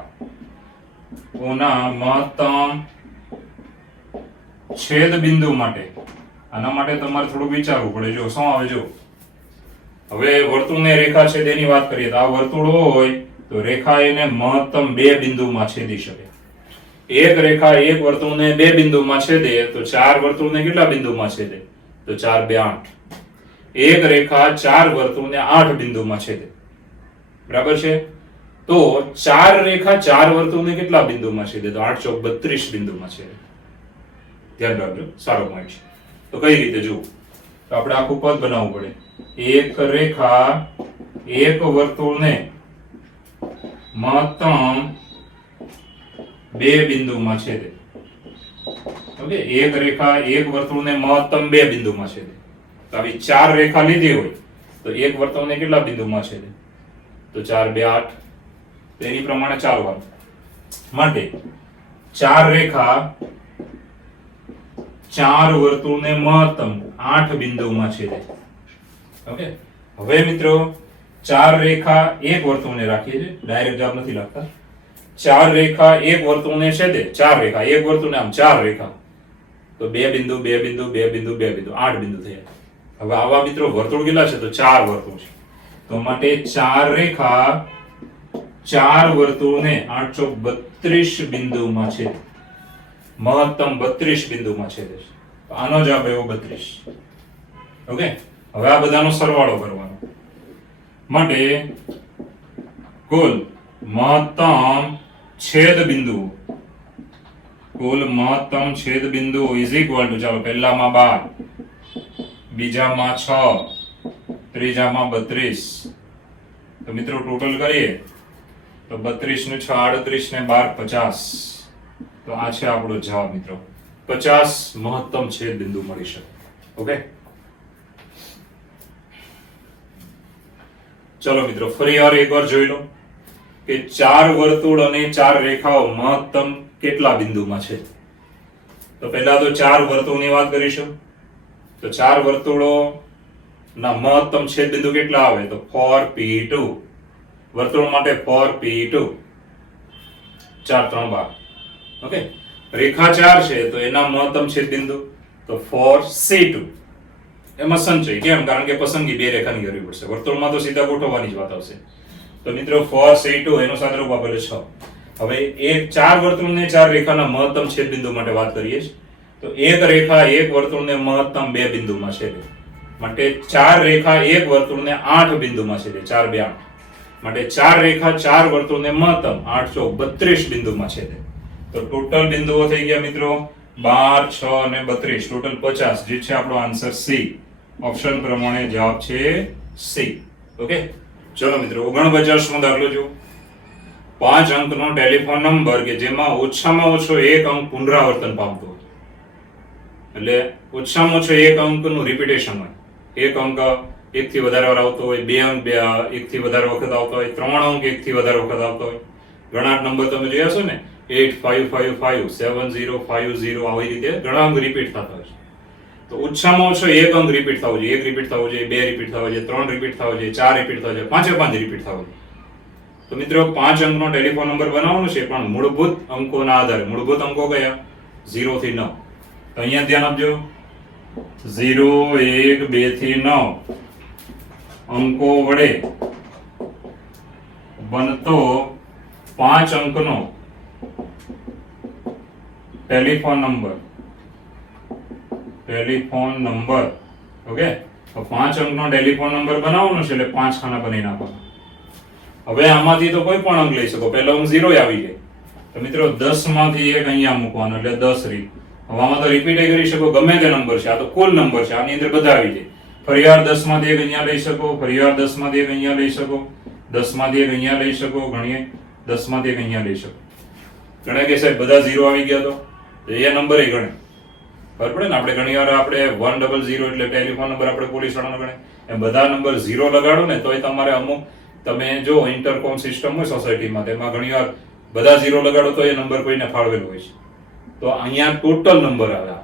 ઓના મહત્તમ છેદ બિંદુ માટે, આના માટે તમારે થોડું વિચારવું પડે. જો શું આવે, જો હવે વર્તુળને રેખા છેદ એની વાત કરીએ તો આ વર્તુળ હોય તો રેખા એને મહત્તમ બે બિંદુમાં છેદી શકે. એક રેખા એક વર્તુળને બે બિંદુમાં છેદે તો 4 વર્તુળને કેટલા બિંદુમાં છેદે? તો 4 2 8. એક રેખા 4 વર્તુળને 8 બિંદુમાં છેદે. બરાબર છે. તો 4 રેખા 4 વર્તુળને કેટલા બિંદુમાં છેદે? તો 8 ચોક 32 બિંદુમાં છેદે. ધ્યાન રાખજો, સારો પોઈન્ટ છે. તો કઈ રીતે જુઓ? તો આપણે આખું પદ બનાવવું પડે. એક રેખા એક વર્તુળને મહત્તમ બે બિંદુમાં છેદે. ઓકે. એક રેખા એક વર્તુળને મહત્તમ બે બિંદુમાં છેદે. તો આવી 4 રેખા લીધી હોય તો એક વર્તુળને કેટલા બિંદુમાં છેદે? તો 4 2 8. તો એની પ્રમાણે ચાલવાનું. માટે 4 રેખા 4 વર્તુળને મહત્તમ 8 બિંદુમાં છેદે. ઓકે. હવે મિત્રો 4 રેખા એક વર્તુળને રાખીએ છીએ, ડાયરેક્ટ જવાબ નથી લખતા. 4 રેખા એક વર્તુળને છેદે. 4 રેખા એક વર્તુળને આમ 4 રેખા, તો 2 બિંદુ 2 બિંદુ 2 બિંદુ 2 બિંદુ 8 બિંદુ થયા. હવે આવા મિત્રો વર્તુળ કેટલા છે? તો 4 વર્તુળ છે. તો માટે 4 રેખા 4 વર્તુળને 832 બિંદુમાં છેદે. મહત્તમ 32 બિંદુમાં છેદે છે. તો આનો જવાબ આવ્યો 32. ઓકે, હવે આ બધાનો સરવાળો કરવાનો. માટે કુલ મહત્તમ છેદ બિંદુ, કુલ મહત્તમ છેદ બિંદુ ઇઝ ઇક્વલ ટુ, ચાલો પહેલામાં 12, બીજામાં 6, ત્રીજામાં 32. તો મિત્રો ટોટલ કરીએ તો 32 ને 6 38 ને 12 50. તો આ છે આપણો જવાબ મિત્રો. 50 મહત્તમ છેદ બિંદુ મળી શકે. ઓકે, ચલો મિત્રો ફરી એકવાર જોઈ લો કે 4 વર્તુળ અને 4 રેખાઓ મહત્તમ કેટલા બિંદુમાં છે. તો પહેલા તો 4 વર્તુળની વાત કરીશું. તો 4 વર્તુળો ના મહત્તમ છેદ બિંદુ કેટલા આવે? તો 4p2. વર્તુળ માટે 4p2, 4 3 12. ઓકે, રેખા 4 છે તો એના મહત્તમ છેદ બિંદુ તો 4c2. એમાં સંચય કેમ? કારણ કે પસંદગી બે રેખાની કરવી પડશે. વર્તુળમાં તો સીધા ગોઠવવાની જ વાત આવશે. તો મિત્રો 4c2 એનું સાદુરૂપ આપેલું 6. હવે એક 4 વર્તુળને 4 રેખાના મહત્તમ છેદ બિંદુ માટે વાત કરીએ છીએ. તો એક રેખા એક વર્તુળને મહત્તમ 2 બિંદુમાં છેદે. માટે 4 રેખા એક વર્તુળને 8 બિંદુમાં છેદે. 4 2 8. માટે 4 રેખા 4 વર્તુળને મહત્તમ 832 બિંદુમાં છેદે. તો ટોટલ બિંદુઓ થઈ ગયા મિત્રો 12 6 અને 32, ટોટલ 50, જે છે આપણો આન્સર સી. ઓપ્શન પ્રમાણે જવાબ છે સી. ઓકે, ચલો મિત્રો 49મો દાખલો જો. 5 અંકનો ટેલિફોન નંબર કે જેમાં ઓછામાં ઓછો એક અંક પુનરાવર્તન પામતો હોય. એટલે ઓછામાં ઓછો એક અંકનું રિપીટેશન હોય. એક અંક એકથી વધારે વાર આવતો હોય, બે અંક એકથી વધારે વખત આવતો હોય, 3 અંક એકથી વધારે વખત આવતો હોય. ઘણા નંબર તમે જોયા છો ને 8555 7050, આવી રીતે ઘણા અંક રિપીટ થતા હોય છે. તો ઓછામાં ઓછો એક અંક રિપીટ થવો જોઈએ, એક રિપીટ થવો જોઈએ, બે રિપીટ થવો જોઈએ, 3 રિપીટ થવો જોઈએ, 4 રિપીટ થવો જોઈએ, 5 રિપીટ થવો જોઈએ. તો મિત્રો 5 અંકનો ટેલિફોન નંબર બનાવવાનો છે, પણ મૂળભૂત અંકોના આધારે. મૂળભૂત અંકો કયા? 0 થી 9. તો અહીંયા ધ્યાન આપજો, 0 1 2 થી 9 અંકો વડે બનતો 5 અંકનો ટેલિફોન નંબર. ઓકે, તો 5 અંકનો ટેલિફોન નંબર બનાવવાનો છે એટલે 5 ખાના બનાવી નાખવાના. હવે આમાંથી તો કોઈ પણ અંક લઈ શકો. પહેલો અંક 0 આવી જાય તો મિત્રો 10 માંથી એક અહીંયા મૂકવાનો એટલે 10 રીત. હવે આમાં તો રિપીટ કરી શકો, ગમે તે નંબર છે. આ તો કુલ નંબર છે, આની અંદર બધા આવી જાય. ફરીવાર 10 માંથી એક અહીંયા લઈ શકો, ફરીવાર 10 માંથી એક અહીંયા લઈ શકો, 10 માંથી એક અહીંયા લઈ શકો, ગણીએ 10 માંથી એક અહીંયા લઈ શકો. ગણે કે સાહેબ બધા 0 આવી ગયા તો એ નંબર એ ગણે. ખબર પડે ને? આપણે ઘણી વાર આપણે 100 એટલે ટેલિફોન નંબર આપણે પોલીસ વાળાનો ગણે. એ બધા નંબર 0 લગાડો ને તોય તમારે અમુક, તમે જો ઇન્ટરકોમ સિસ્ટમ હોય સોસાયટીમાં, તેમાં ઘણી વાર બધા 0 લગાડો તો એ નંબર કોઈને ફાળવેલો હોય છે. તો અહીંયા ટોટલ નંબર આવે.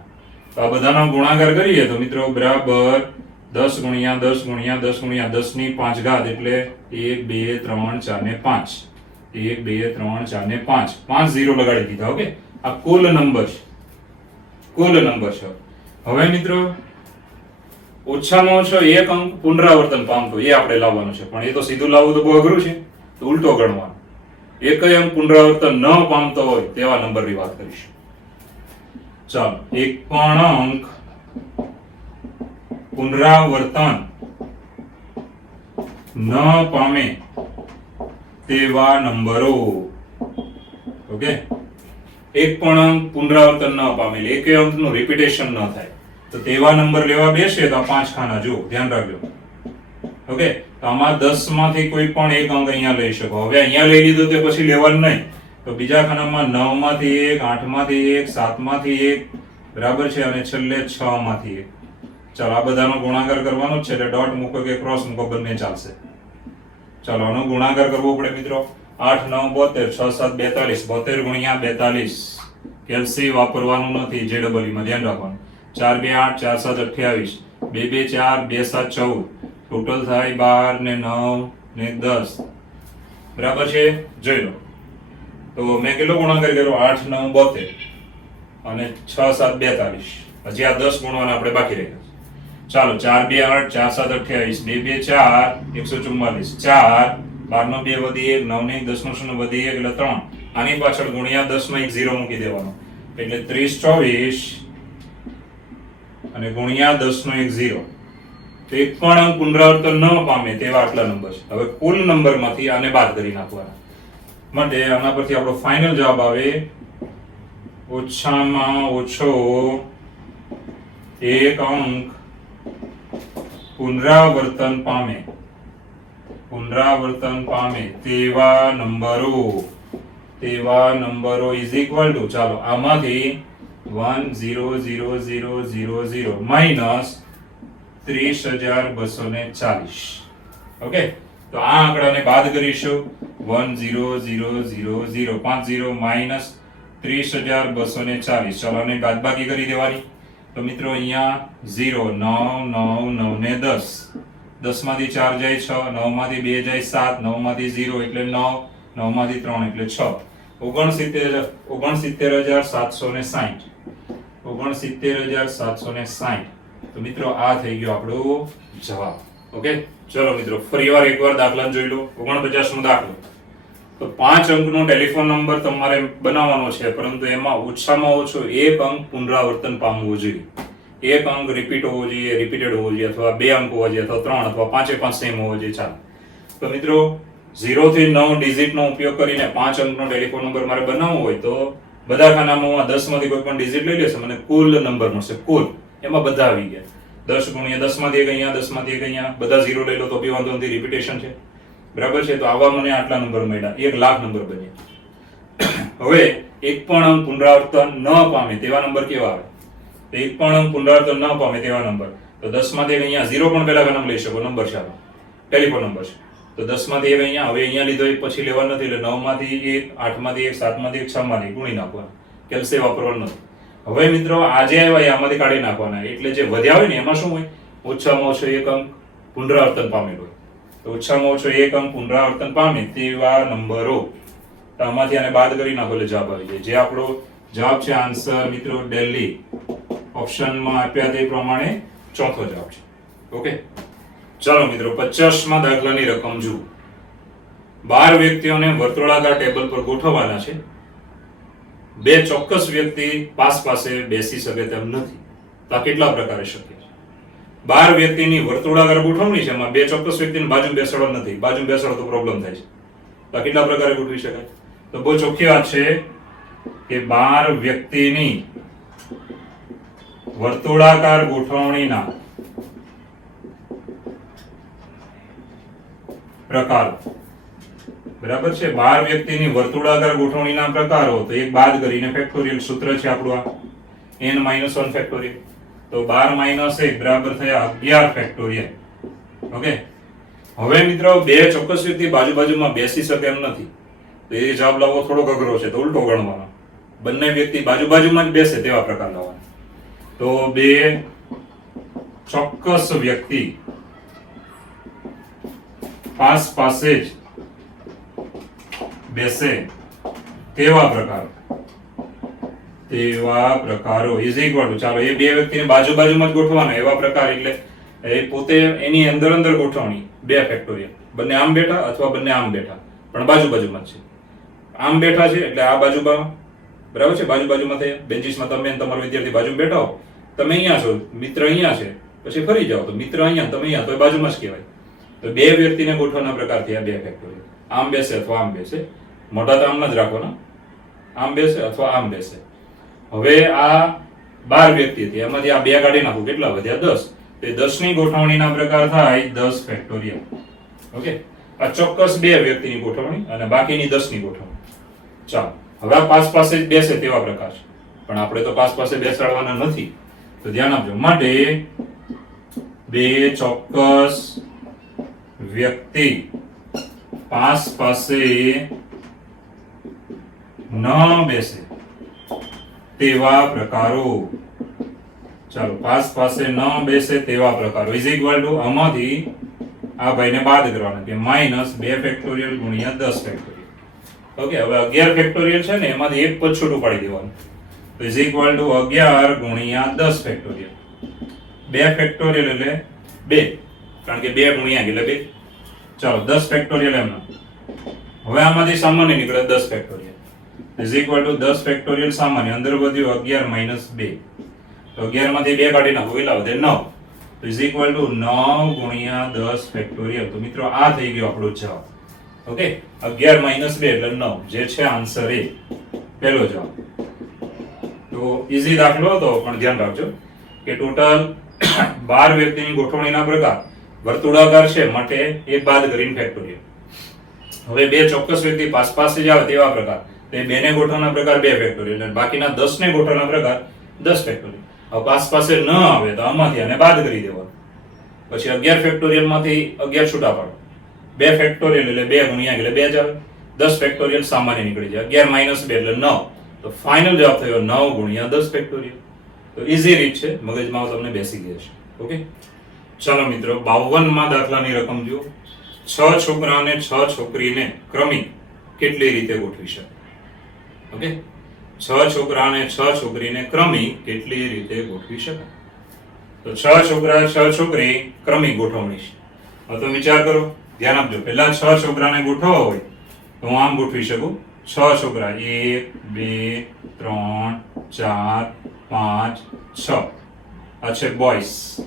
તો આ બધાનો ગુણાકાર કરીએ તો મિત્રો બરાબર 10 ગુણ્યા 10 ગુણ્યા 10 ગુણ્યા 10 ની 5 ઘાત એટલે 1 2 3 4 ને 5. 1 2 3 4 ને 5. 5 0 લગાડી દીધા. ઓકે, આ કુલ નંબર છે. હવે મિત્રો ઓછામાં ઓછો એક અંક પુનરાવર્તન પામતો એ આપણે લાવવાનો છે, પણ એ તો સીધું લાવવું તો બહુ અઘરું છે. તો ઉલટો ગણવાનો. એક અંક પુનરાવર્તન ન પામતો હોય તેવા નંબરની વાત કરીશું. ચાલો, એક પણ અંક પુનરાવર્તન ન પામે તેવા નંબરો. ઓકે, એક પણ અંક પુનરાવર્તન ન પામે, એક અંકનું રિપીટેશન ન થાય તો તેવા નંબર લેવા બેસે તો આ 5 ખાના જુઓ, ધ્યાન રાખજો. ઓકે, તો આમાં 10 માંથી કોઈ પણ એક અંક અહીંયા લઈ શકો. હવે અહીંયા લઈ લીધો તે પછી લેવાનું નહીં, તો બીજા ખાનામાં 9 માંથી 1, 8 માંથી 1, 7 માંથી 1, બરાબર છે, અને છેલ્લે 6 માંથી 1. ચાલો, આ બધાનો ગુણાકાર કરવાનો છે એટલે ડોટ મૂકો કે ક્રોસ મૂકો બંને ચાલશે. ચાલો, આનો ગુણાકાર કરવો પડે મિત્રો. 8 9 72, 6 7 42, 72 ગુણ્યા 42. કેલ્સી વાપરવાનું નથી, જેડબલઈ માં ધ્યાન રાખવાનું. 4 2 8, 4 7 28, 2 2 4, 2 7 14, ટોટલ થાય 12 ને 9 ને 10. બરાબર છે, જોઈ લો. તો મેં કેટલો ગુણાકાર કર્યો? 8 9 72 અને 6 7 42. હજી આ 10 ગુણવાના આપણે બાકી રહ્યા છે. ચાલો 4 2 8 4 7 28 2 2 4 144 4 12 નો 2 વધી 1 9 ને 10 નો 0 વધી 1 એટલે 3. આની પાછળ ગુણ્યા 10 માં એક 0 મૂકી દેવાનો એટલે 30 24 અને ગુણ્યા 10 નો એક 0. તો એક પણ અંક પુનરાવર્તન ન પામે તેવા આટલા નંબર છે. હવે કુલ નંબરમાંથી આને બાદ કરી નાખવાના માટે આના પરથી આપણો ફાઇનલ જવાબ આવે ઓછામાં ઓછો એક અંક પુનરાવર્તન પામે તેવા નંબરો ઇઝ ઇક્વલ ટુ, ચાલો આમાંથી 1 0 0 0 0 0 માઇનસ 30,240. ઓકે, તો આ આંકડાને બાદ કરીશું. 1 0 0 0 0 5 0 માઇનસ 30,240. ચાલો આને બાદબાકી કરી દેવાની. તો મિત્રો અહીંયા 0 9 9 9 ને 10, 10 માંથી 4 જાય 6, 9 માંથી 2 જાય 7, 9 માંથી 0 એટલે 9, 9 માંથી 3 એટલે 6. 69,760. 69,760. તો મિત્રો આ થઈ ગયો આપણો જવાબ. ઓકે, ચલો મિત્રો ફરીવાર એકવાર દાખલા જોઈ લો. 49મો દાખલો. તો 5 અંકનો ટેલિફોન નંબર તમારે બનાવવાનો છે, પરંતુ એમાં ઓછામાં ઓછો એક અંક પુનરાવર્તન પામવો જોઈએ. એક અંક રિપીટેડ હોવો જોઈએ, અથવા 2 અંક હોવા જોઈએ, અથવા 3 અથવા 5 સેમ હોવો જોઈએ. ચાલો, તો મિત્રો 0 થી 9 ડિજિટનો ઉપયોગ કરીને 5 અંકનો ટેલિફોન નંબર મારે બનાવવો હોય તો બધા ખાનામાં 10 માંથી કોઈ પણ ડિજિટ લઈ લેશે, મને કુલ નંબર મળશે. કુલ એમાં બધા આવી ગયા. 10 ગુણ્યા 10 માંથી એક અહીંયા, 10 માંથી એક અહીંયા, બધા 0 લઈ લો તો બી વાંધો નથી, રિપીટેશન છે. બરાબર છે. તો આવા મને આટલા નંબર મળ્યા, 1 લાખ નંબર બન્યા. હવે એક પણ અંક પુનરાવર્તન ન પામે તેવા નંબર કેવા આવે? તો એક પણ અંક પુનરાવર્તન ન પામે તેવા નંબર, તો 10 માંથી એક અહીંયા 0 પણ પહેલા નામ લઈ શકો, નંબર છે, ટેલિફોન નંબર છે. તો 10 માંથી એક અહીંયા, હવે અહીંયા લીધો એક પછી લેવા નથી, એટલે 9 માંથી 1, 8 માંથી 1, 7 માંથી 1, 6 માંથી ગુણી નાખવાના, કેલ્સે વાપરવાનું નથી. હવે મિત્રો આજે આવ્યા આમાંથી કાઢી નાખવાના, એટલે જે વધ્યા હોય ને એમાં શું હોય? ઓછામાં ઓછો એક અંક પુનરાવર્તન પામેલો હોય. તો ઓછામાં ઓછો એક અંક પુનરાવર્તન પામે તેવા નંબરો, તો આમાંથી આને બાદ કરી નાખો એટલે જવાબ આવી જાય. જે આપણો જવાબ છે આન્સર મિત્રો દિલ્હી, ઓપ્શનમાં આપ્યા તે પ્રમાણે ચોથો જવાબ છે. ઓકે, ચાલો મિત્રો 50મા દાખલાની રકમ જુઓ. 12 વ્યક્તિઓને વર્તુળાકાર ટેબલ પર ગોઠવવાના છે. બે ચોક્કસ વ્યક્તિ પાસે બેસી શકે તેમ નથી. તો આ કેટલા પ્રકારે શક્ય છે? 12 વ્યક્તિની વર્તુળાકાર ગોઠવણી છે, એમાં બે ચોક્કસ વ્યક્તિને બાજુ બેસાડવા નથી. બાજુ બેસાડો તો પ્રોબ્લેમ થાય છે. તો આ કેટલા પ્રકારે ગોઠવી શકાય? તો બહુ ચોખ્ખી વાત છે કે 12 વ્યક્તિની વર્તુળાકાર ગોઠવણીના પ્રકારો. બરાબર છે. 12 વ્યક્તિની વર્તુળાકાર ગોઠવણીના પ્રકારો, તો એક બાદ કરીને ફેક્ટોરિયલ સૂત્ર છે આપણું આ n-1 ફેક્ટોરિયલ. તો 12 - 1 બરાબર થયા 11 ફેક્ટોરિયલ. ઓકે, હવે મિત્રો બે ચોક્કસ વ્યક્તિ બાજુમાં બેસી શકે એમ નથી. તો એ જવાબ લાવવો થોડોક અઘરો છે, તો ઉલટો ગણવાનો. બંને વ્યક્તિ બાજુમાં જ બેસે તેવા પ્રકાર લાવવાનો. તો બે ચોક્કસ વ્યક્તિ પાસે જ બેસે તેવા પ્રકારો ઇઝ ઇક્વલ ટુ, ચાલો એ બે વ્યક્તિને બાજુમાં જ ગોઠવાના એવા પ્રકાર, એટલે એ પોતે એની અંદર ગોઠવણી 2 ફેક્ટોરિયલ. બંને આમ બેઠા અથવા બંને આમ બેઠા, પણ બાજુમાં જ છે. આમ બેઠા છે એટલે આ બાજુમાં, બરાબર છે, બાજુમાં થયા. બેન્ચીસમાં તમે તમારો વિદ્યાર્થી બાજુમાં બેઠા હો, તમે અહીંયા છો, મિત્ર અહીંયા છે, પછી ફરી જાઓ તો મિત્ર અહીંયા, તમે અહીંયા, તો એ બાજુમાં જ કહેવાય. તો બે વ્યક્તિને ગોઠવવાના પ્રકાર થયા 2 ફેક્ટોરિયલ. આમ બેસે અથવા આમ બેસે. મોઢા તો આમ જ રાખવાના, આમ બેસે અથવા આમ બેસે. હવે આ 12 વ્યક્તિ હતી, એમાંથી આ 2 કાઢી નાખો, કેટલા વધ્યા? 10. તે 10 ની ગોઠવણીના પ્રકાર થાય 10 ફેક્ટોરિયલ. ઓકે, આ ચોક્કસ 2 વ્યક્તિની ગોઠવણી અને બાકીની 10 ની ગોઠવણી. ચાલો, હવે આ પાસે જ બેસે તેવા પ્રકાર છે, પણ આપણે તો પાસે બેસાડવાના નથી, તો ધ્યાન આપજો. માટે 2 ચોક્કસ વ્યક્તિ પાસે ન બેસે તેવા પ્રકારો. ચાલો, પાસે ન બેસે તેવા પ્રકારો ઇઝ ઇક્વલ ટુ, આમાંથી આ ભાઈને બાદ કરવાના કે -2 ફેક્ટોરિયલ ગુણ્યા 10 ફેક્ટોરિયલ. ઓકે, હવે 11 ફેક્ટોરિયલ છે ને, એમાંથી એક પદ છૂટું પાડી દેવાનું. તો ઇઝ ઇક્વલ ટુ 11 ગુણ્યા 10 ફેક્ટોરિયલ. 2 ફેક્ટોરિયલ એટલે 2, કારણ કે 2 ગુણ્યા એટલે 2. ચાલો 10 ફેક્ટોરિયલ એમનો. હવે આમાંથી સામાન્ય નીકળે 10 factorial. Is equal to 10 factorial સામાન્ય, અંદર વધ્યું 11 માઇનસ 2. તો 11 માંથી 2 કાઢી નાખો, કેટલા વધે? 9. તો ઇઝ ઇક્વલ ટુ 9 ગુણ્યા 10 ફેક્ટોરિયલ. તો મિત્રો આ થઈ ગયો આપણો જવાબ. ઓકે, 11 માઇનસ 2 એટલે 9, જે છે આન્સર એ પહેલો જવાબ. તો ઈઝી દાખલો હતો, પણ ધ્યાન રાખજો કે ટોટલ 12 વ્યક્તિની ગોઠવણીના પ્રકાર વર્તુળાકાર છે, માટે એક બાદ કરીને ફેક્ટોરિયલ. હવે બે ચોક્કસ વ્યક્તિ પાસે જ આવે તેવા પ્રકાર, તે 2 ને ગોઠવવાના પ્રકાર 2 ફેક્ટોરિયલ અને બાકીના 10 ને ગોઠવવાના પ્રકાર 10 ફેક્ટોરિયલ. હવે પાસે ન આવે તો આમાંથી આને બાદ કરી દેવાનું. પછી 11 ફેક્ટોરિયલ માંથી 11 છૂટા પાડો. 2 ફેક્ટોરિયલ એટલે 2 ગુણ્યા એટલે 2 જ આવે. 10 ફેક્ટોરિયલ સામાન્ય નીકળી જાય. 11 માઇનસ 2 એટલે 9. તો ફાઇનલ જવાબ થયો 9 ગુણ્યા 10 ફેક્ટોરિયલ. તો ઈઝી રીત છે, મગજમાં તમને બેસી ગઈ છે. ઓકે, ચાલો મિત્રો 52 માં દાખલાની રકમ જુઓ. 6 છોકરા અને 6 છોકરીને ક્રમિક કેટલી રીતે ગોઠવી શકે? ઓકે, 6 છોકરા અને 6 છોકરીને ક્રમિક કેટલી રીતે ગોઠવી શકે? તો 6 છોકરા 6 છોકરી ક્રમિક ગોઠવણી છે. હવે તો વિચાર કરો, ધ્યાન આપજો. પહેલા 6 છોકરાને ગોઠવવા હોય તો હું આમ ગોઠવી શકું. 6 છોકરા 1 2 3 4 5 6. આ છે બોયસ,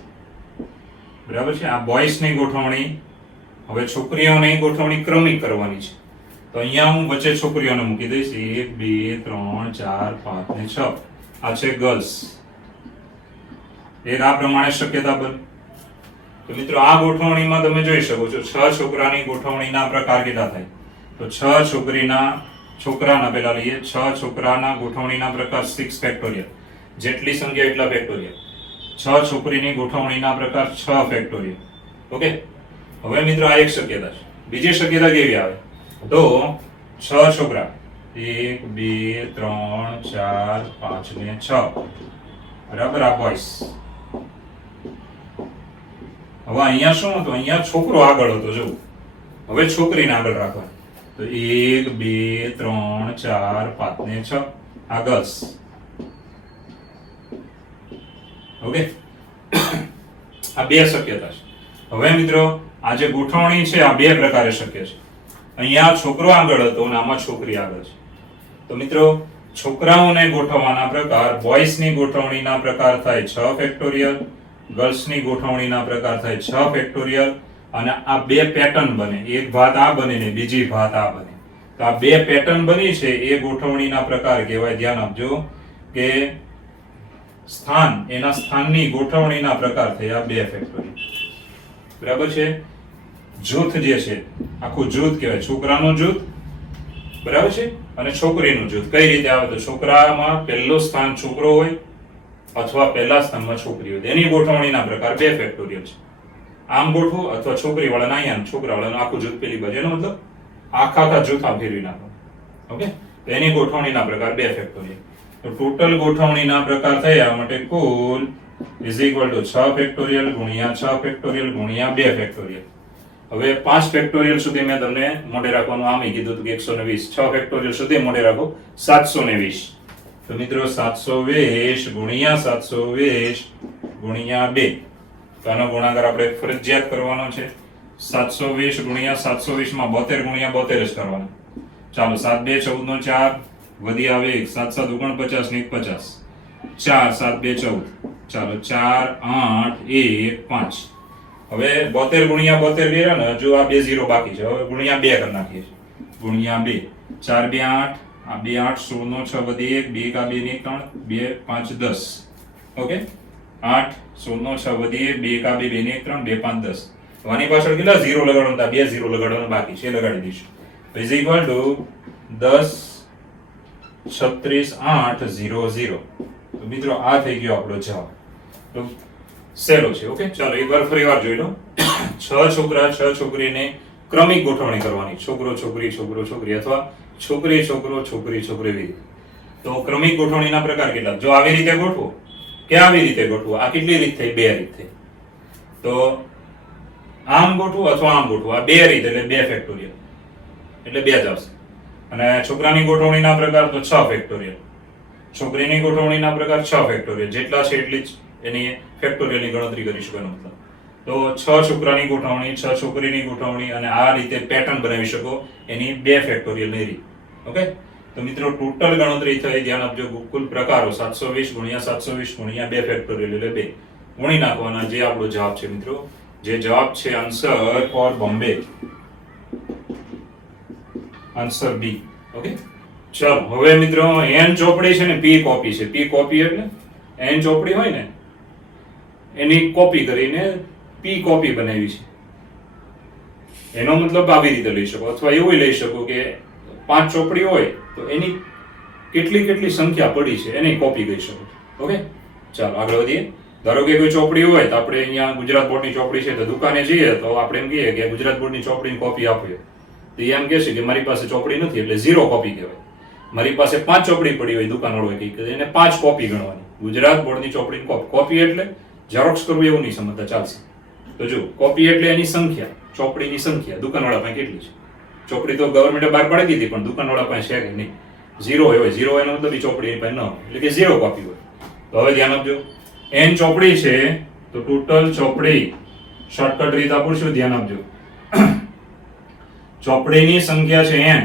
બરાબર છે. આ બોયસ ની ગોઠવણી. હવે છોકરીઓની ગોઠવણી ક્રમિક કરવાની છે, તો અહીંયા હું વચ્ચે છોકરીઓને મૂકી દઈશ. 1 2 3 4 5 ને 6. આ છે ગર્લ્સ. એક આ પ્રમાણે શક્યતા બને. તો મિત્રો આ ગોઠવણીમાં તમે જોઈ શકો છો 6 છોકરાની ગોઠવણીના પ્રકાર કેટલા થાય? તો 6 છોકરાના પેલા લઈએ. 6 છોકરાના ગોઠવણીના પ્રકાર 6 ફેક્ટોરિયલ, જેટલી સંખ્યા એટલા ફેક્ટોરિયલ. 6 છોકરીની ગોઠવણીના પ્રકાર 6 ફેક્ટોરિયલ. ઓકે, હવે મિત્રો આ એક શક્યતા છે. બીજી શક્યતા કેવી આવે? તો 6 છોકરા 1 2 3 4 5 ને 6, બરાબર. આ બોયસ. હવે અહીંયા શું હતું? અહીંયા છોકરો આગળ હતો. જો હવે છોકરીને આગળ રાખવા. તો 1 2 3 4 5 ને 6. આ ગર્લ્સ. ઓકે, આ બે શક્યતા છે. હવે મિત્રો આ જે ગોઠવણી છે આ બે પ્રકારે શક્ય છે. અહીંયા છોકરો આગળ હતો અને આમાં છોકરી આગળ છે. તો મિત્રો છોકરાઓને ગોઠવવાના પ્રકાર, બોયસની ગોઠવણીના પ્રકાર થાય 6 ફેક્ટોરિયલ, ગર્લ્સની ગોઠવણીના પ્રકાર થાય 6 ફેક્ટોરિયલ. અને આ બે પેટર્ન બને, એક ભાત આ બને ને બીજી ભાત આ બને. તો આ બે પેટર્ન બની છે એ ગોઠવણીના પ્રકાર કહેવાય. ધ્યાન આપજો કે સ્થાન, એના સ્થાનની ગોઠવણીના પ્રકાર થયા 2 ફેક્ટોરિયલ, બરાબર છે. જૂથ જે છે આખું જૂથ કહેવાય. છોકરાનું જૂથ, બરાબર છે, અને છોકરીનું જૂથ. કઈ રીતે આવે? તો છોકરામાં પહેલું સ્થાન છોકરો હોય અથવા પહેલા સ્થાનમાં છોકરી હોય, એની ગોઠવણીના પ્રકાર 2 ફેક્ટોરિયલ છે. આમ ગોઠવો અથવા છોકરી વાળાને અહીંયા, છોકરા વાળાનું આખું જૂથ પેલી બાજુ, એનો મતલબ આખા જૂથ આ ફેરવી નાખો. ઓકે, તો એની ગોઠવણીના પ્રકાર 2 ફેક્ટોરિયલ. તો ટોટલ ગોઠવણીના પ્રકાર થયા માટે કુલ ઇઝ ઇક્વલ ટુ 6 ફેક્ટોરિયલ ગુણ્યા 6 ફેક્ટોરિયલ ગુણ્યા 2 ફેક્ટોરિયલ. હવે 5 ફેક્ટોરિયલ સુધી મેં તમને મોઢે રાખવાનું આમ કીધું હતું કે 120. 6 ફેક્ટોરિયલ સુધી મોઢે રાખો 720. તો મિત્રો 720 ગુણ્યા 720 ગુણ્યા 2. તો આનો ગુણાકાર આપણે ફરજિયાત કરવાનો છે. 720 ગુણ્યા 720 માં 72 ગુણ્યા 72 જ કરવાનો. ચાલો 7 2 14 નો 4 વધી આવે 1, 7 7 49 ને 50, 4 7 2 14. ચાલો 4 8 1 5. હવે 72 ગુણ્યા 72 કર્યા ને, જો આ 2 0 બાકી છે. હવે ગુણ્યા 2 કરી નાખીએ છીએ. ગુણ્યા 2, 4 2 8, આ 2 8, 16 નો 6 વધી 1, 2 કા 2 ને 3, 2 5 10. ઓકે, 8 16 નો 6 વધી 1, 2 કા 2 ને 3, 2 5 10. આની પાછળ કેટલા 0 લગાડવાના હતા? 2 0 લગાડવાના બાકી છે, લગાડી દઈશું. Is equal to 10 36 8 0 0. તો મિત્રો આ થઈ ગયો આપણો જવાબ. તો સહેલો છે. ઓકે, ચાલો એકવાર ફરીવાર જોઈ લો. 6 છોકરા 6 છોકરીને ક્રમિક ગોઠવણી કરવાની. છોકરો છોકરી છોકરો છોકરી અથવા છોકરી છોકરો છોકરી છોકરી એવી. તો ક્રમિક ગોઠવણીના પ્રકાર કેટલા? જો આવી રીતે ગોઠવો કે આવી રીતે ગોઠવો, આ કેટલી રીત થઈ? 2 રીત થઈ. તો આમ ગોઠવો અથવા આમ ગોઠવો, આ 2 રીત એટલે 2 ફેક્ટોરિયલ એટલે 2 જ આવશે. અને છોકરાની ગોઠવણીના પ્રકાર તો 6 ફેક્ટોરિયલ. છોકરીની ગોઠવણીના પ્રકાર 6 ફેક્ટોરિયલ, જેટલા છે એટલી જ એની ફેક્ટોરિયલની ગણતરી કરી શકો એનો મતલબ. તો 6 છોકરાની ગોઠવણી, 6 છોકરીની ગોઠવણી અને આ રીતે પેટર્ન બનાવી શકો એની 2 ફેક્ટોરિયલની રીત. ઓકે, તો મિત્રો ટોટલ ગણતરી થઈ, ધ્યાન આપજો, કુલ પ્રકારો 720 ગુણ્યા 720 ગુણ્યા 2 ફેક્ટોરિયલ એટલે 2 ગુણી નાખવાના, જે આપણો જવાબ છે મિત્રો, જે જવાબ છે answer for Bombay, answer B. Okay, ચલો હવે મિત્રો એન ચોપડી છે ને પી કોપી છે. પી કોપી એટલે એન ચોપડી હોય ને એની કોપી કરીને પી કોપી બનાવી છે. એનો મતલબ આવી રીતે લઈ શકો, અથવા એવું લઈ શકો કે 5 ચોપડી હોય તો એની કેટલી સંખ્યા પડી છે એની કોપી કરી શકો. ઓકે, ચાલો આગળ વધીએ. ધારો કે કોઈ ચોપડી હોય તો આપણે અહીંયા ગુજરાત બોર્ડની ચોપડી છે તો દુકાને જઈએ તો આપણે એમ કહીએ કે ગુજરાત બોર્ડની ચોપડીની કોપી આપીએ, તો એ એમ કહેશે કે મારી પાસે ચોપડી નથી એટલે 0 કોપી કહેવાય. મારી પાસે 5 ચોપડી પડી હોય દુકાનવાળો કહે એને 5 કોપી ગણવાની. ગુજરાત બોર્ડની ચોપડીની કોપી એટલે ઝેરોક્સ કરવું એવું નહીં સમજતા, ચાલશે. તો જો કોપી એટલે એની સંખ્યા, ચોપડીની સંખ્યા દુકાનવાળા પાસે કેટલી છે. ચોપડી તો ગવર્મેન્ટે બહાર પાડી દીધી પણ દુકાનવાળા પાસે છે કે નહીં, 0 હોય. 0 એનો મતલબ ચોપડી પાસે ન હોય એટલે કે 0 કોપી હોય. તો હવે ધ્યાન આપજો, n ચોપડી છે તો ટોટલ ચોપડી, શોર્ટકટ રીત આપું છું, ધ્યાન આપજો. ચોપડીની સંખ્યા છે n,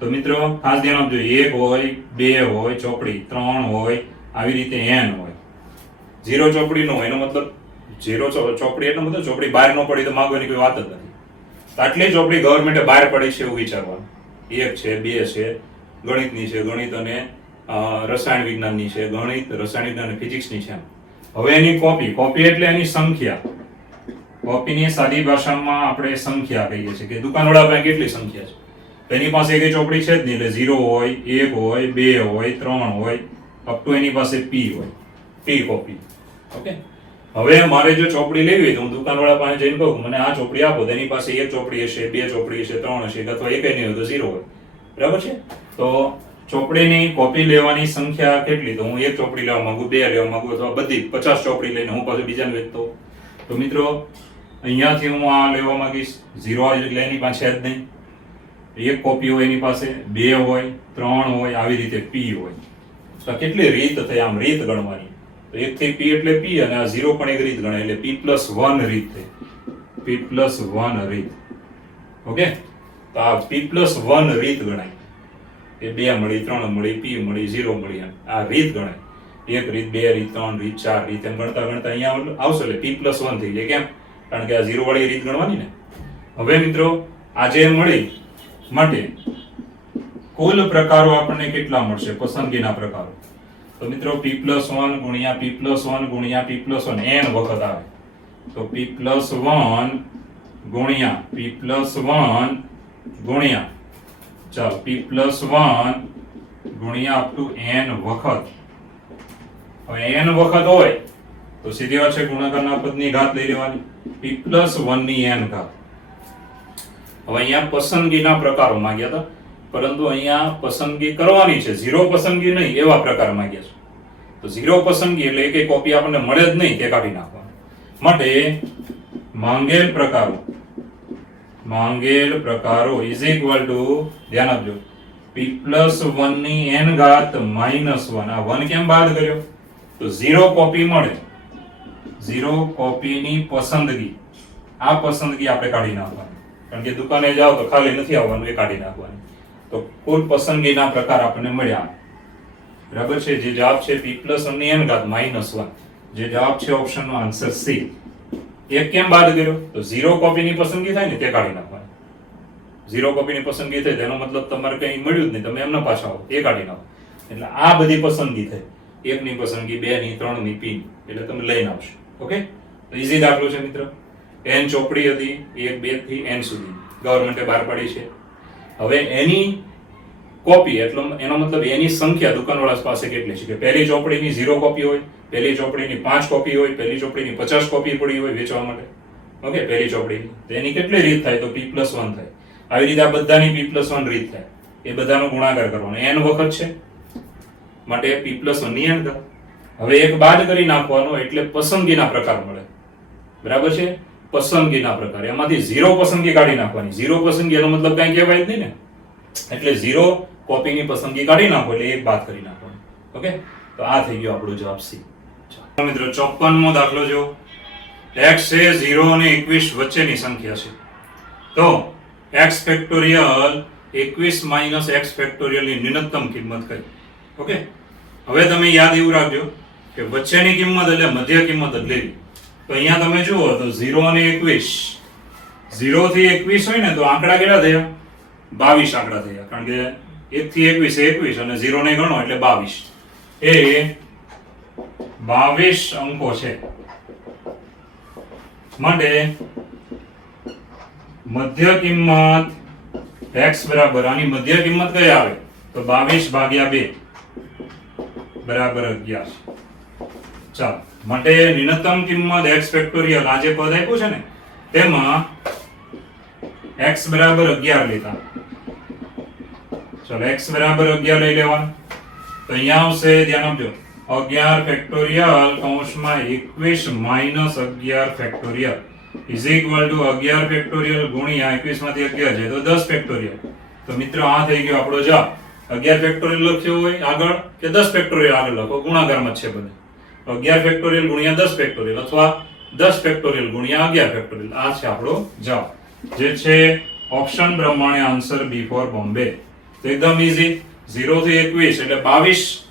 તો મિત્રો ખાસ ધ્યાન આપજો, 1 હોય, 2 હોય ચોપડી, 3 હોય, આવી રીતે n હોય. 0 ચોપડી નો એનો મતલબ 0 ચોપડી એટલો મતલબ ચોપડી બહાર ન પડી તો માંગવાની કોઈ વાત જ નથી. આટલી ચોપડી ગવર્મેન્ટે બહાર પડી છે એવું વિચારવાનું. 1 છે, 2 છે, ગણિતની છે, ગણિત અને રસાયણ વિજ્ઞાનની છે, ગણિત, રસાયણ વિજ્ઞાન અને ફિઝિક્સની છે. હવે એની કોપી એટલે એની સંખ્યા. કોપીની સાદી ભાષામાં આપણે સંખ્યા કહીએ છીએ કે દુકાનવાળા પાસે કેટલી સંખ્યા છે. તો એની પાસે એક ચોપડી છે જ નહીં એટલે 0 હોય, 1 હોય, 2 હોય, 3 હોય, અપ ટુ એની પાસે p હોય, p કોપી. ઓકે, હવે મારે જો ચોપડી લેવી હોય તો હું દુકાનવાળા પાસે જઈને કહું મને આ ચોપડી આપો, તેની પાસે એક ચોપડી હશે, 2 ચોપડી હશે, 3 હશે, અથવા એક નહીં હોય તો 0 હોય. બરાબર છે. તો ચોપડીની કોપી લેવાની સંખ્યા કેટલી, તો હું એક ચોપડી લેવા માંગુ, 2 લેવા માંગુ, અથવા બધી 50 ચોપડી લઈને હું પાછું બીજાને વેચતો. તો મિત્રો અહીંયાથી હું આ લેવા માંગીશ 0 એટલે એની પાસે જ નહીં. એક કોપી હોય એની પાસે, 2 હોય, 3 હોય, આવી રીતે p હોય. તો કેટલી રીત થઈ આમ રીત ગણવાની. તો 1 થી p એટલે p અને આ 0 પણ એક રીત ગણાય એટલે p+1 રીત થઈ. p+1 રીત. ઓકે, તો આ p+1 રીત ગણાય કે 2 મળી, 3 મળી, p મળી, 0 મળી, આ રીત ગણાય. 1 રીત, 2 રીત, 3 રીત, 4 રીત એમ ગણતા ગણતા અહીંયા આવશે એટલે p+1 થઈ જાય. કેમ? કારણ કે આ 0 વાળી રીત ગણવાની ને. હવે મિત્રો આજે મળી માટે કુલ પ્રકારો આપણને કેટલા મળશે પસંદગીના પ્રકારો. તો મિત્રો p+1 ગુણ્યા p+1 ગુણ્યા p+1 n વખત આવે. તો p+1 ગુણ્યા p+1 ગુણ્યા ચાલો p+1 ગુણ્યા અપ ટુ n વખત. હવે n વખત હોય તો સીધી વાત છે ગુણાકારના પદની ઘાત લઈ લેવાની, p+1 ની n ઘાત. હવે અહીંયા પસંદગીના પ્રકારો માંગ્યા હતા, પરંતુ અહીંયા પસંદગી કરવાની છે, 0 પસંદગી નહીં એવા પ્રકાર માંગ્યા છે. તો 0 પસંદગી એટલે એક કોપી આપણને મળે જ નહીં તે કાઢી નાખવાનું. માટે માંગેલ પ્રકારો ઇઝ ઇક્વલ ટુ, ધ્યાન આપજો, p+1 ની n ઘાત -1. આ 1 કેમ બાદ કર્યો? તો 0 કોપી મળે, 0 કોપીની પસંદગી, આ પસંદગી આપણે કાઢી નાખવાની. કારણ કે દુકાને જાઓ તો ખાલી નથી આવવાનું, એ કાઢી નાખવાની. તો કુલ પસંદગીના પ્રકાર આપણને મળ્યા. બરાબર છે. જે જવાબ છે p+1 ની n ઘાત -1, જે જવાબ છે ઓપ્શનનો આન્સર સી. એક કેમ બાદ કર્યો? તો 0 કોપીની પસંદગી થાય ને તે કાઢી નાખવાની. 0 કોપીની પસંદગી થઈ તેનો મતલબ તમારે કંઈ મળ્યું જ નહીં, તમે એમના પાછા આવો, એ કાઢી નાખો. એટલે આ બધી પસંદગી થઈ, 1 ની પસંદગી, 2 ની, 3 ની, p ની, એટલે તમે લઈને આવશો. ઓકે, તો ઈઝી દાખલો છે મિત્રો. n ચોપડી હતી 1, 2 થી n સુધી ગવર્મેન્ટે બહાર પાડી છે. હવે એની કોપી એટલે એનો મતલબ એની સંખ્યા દુકાનવાળા પાસે કેટલી છે કે પહેલી ચોપડીની 0 કોપી હોય, પહેલી ચોપડીની 5 કોપી હોય, પહેલી ચોપડીની 50 કોપી પડી હોય વેચવા માટે. ઓકે, પહેલી ચોપડીની તો એની કેટલી રીત થાય? તો p+1 થાય. આવી રીતે આ બધાની p+1 રીત થાય, એ બધાનો ગુણાકાર કરવાનો, n વખત છે માટે p+1 ની n ઘાત. હવે એક બાદ કરી નાખવાનો એટલે પસંદગીના પ્રકાર મળે. બરાબર છે. પસંદગીના પ્રકાર, એમાંથી 0 પસંદગી કાઢી નાખવાની. 0 પસંદગી એનો મતલબ કઈ કહેવાય જ નહીં ને, એટલે 0 કોપીની પસંદગી કાઢી નાખો એટલે એક બાદ કરી નાખવાનું. ઓકે, તો આ થઈ ગયો આપણો જવાબ સી. ચાલો મિત્રો 54મો દાખલો જો. x એ 0 અને 21 વચ્ચેની સંખ્યા છે, તો x factorial 21 minus x factorial ની ન્યૂનતમ કિંમત કઈ? ઓકે, હવે તમે યાદ એવું રાખજો કે વચ્ચેની કિંમત એટલે મધ્ય કિંમત જ લેવી. તો અહીંયા તમે જુઓ તો 0 અને 21, 0 થી 21 હોય ને તો આંકડા કેટલા થયા? 22 આંકડા થયા, કારણ કે 1 થી 21 એ 21 અને 0 ને ગણો એટલે 22. એ 22 અંકો છે માટે મધ્ય કિંમત x બરાબર, આની મધ્ય કિંમત કઈ આવે? તો 22 ભાગ્યા 2 બરાબર 11. ચાલો, માટે ન્યૂનતમ કિંમત x ફેક્ટોરિયલ આ જે પદ આપ્યું છે ને તેમાં x બરાબર 11 લેતા. ચલો, x બરાબર 11 લઈ લેવાનું. તો અહીંયા આવશે, ધ્યાન આપજો, 11 ફેક્ટોરિયલ કૌંસમાં 21 minus 11 factorial is equal to 11 factorial ગુણ્યા 21 માંથી 11 છે તો 10 ફેક્ટોરિયલ. તો મિત્રો આ થઈ ગયો આપણો જવાબ. 11 ફેક્ટોરિયલ લખ્યો હોય આગળ કે 10 ફેક્ટોરિયલ આગળ લખો, ગુણાકારમાં જ છે બધે. 11 ફેક્ટોરિયલ ગુણ્યા 10 ફેક્ટોરિયલ અથવા 10 ફેક્ટોરિયલ ગુણ્યા 11 ફેક્ટોરિયલ, આ છે આપણો જવાબ, જે છે ઓપ્શન પ્રમાણે આન્સર બી ફોર બોમ્બે. તો એકદમ ઈઝી. 0 થી 21 એટલે 22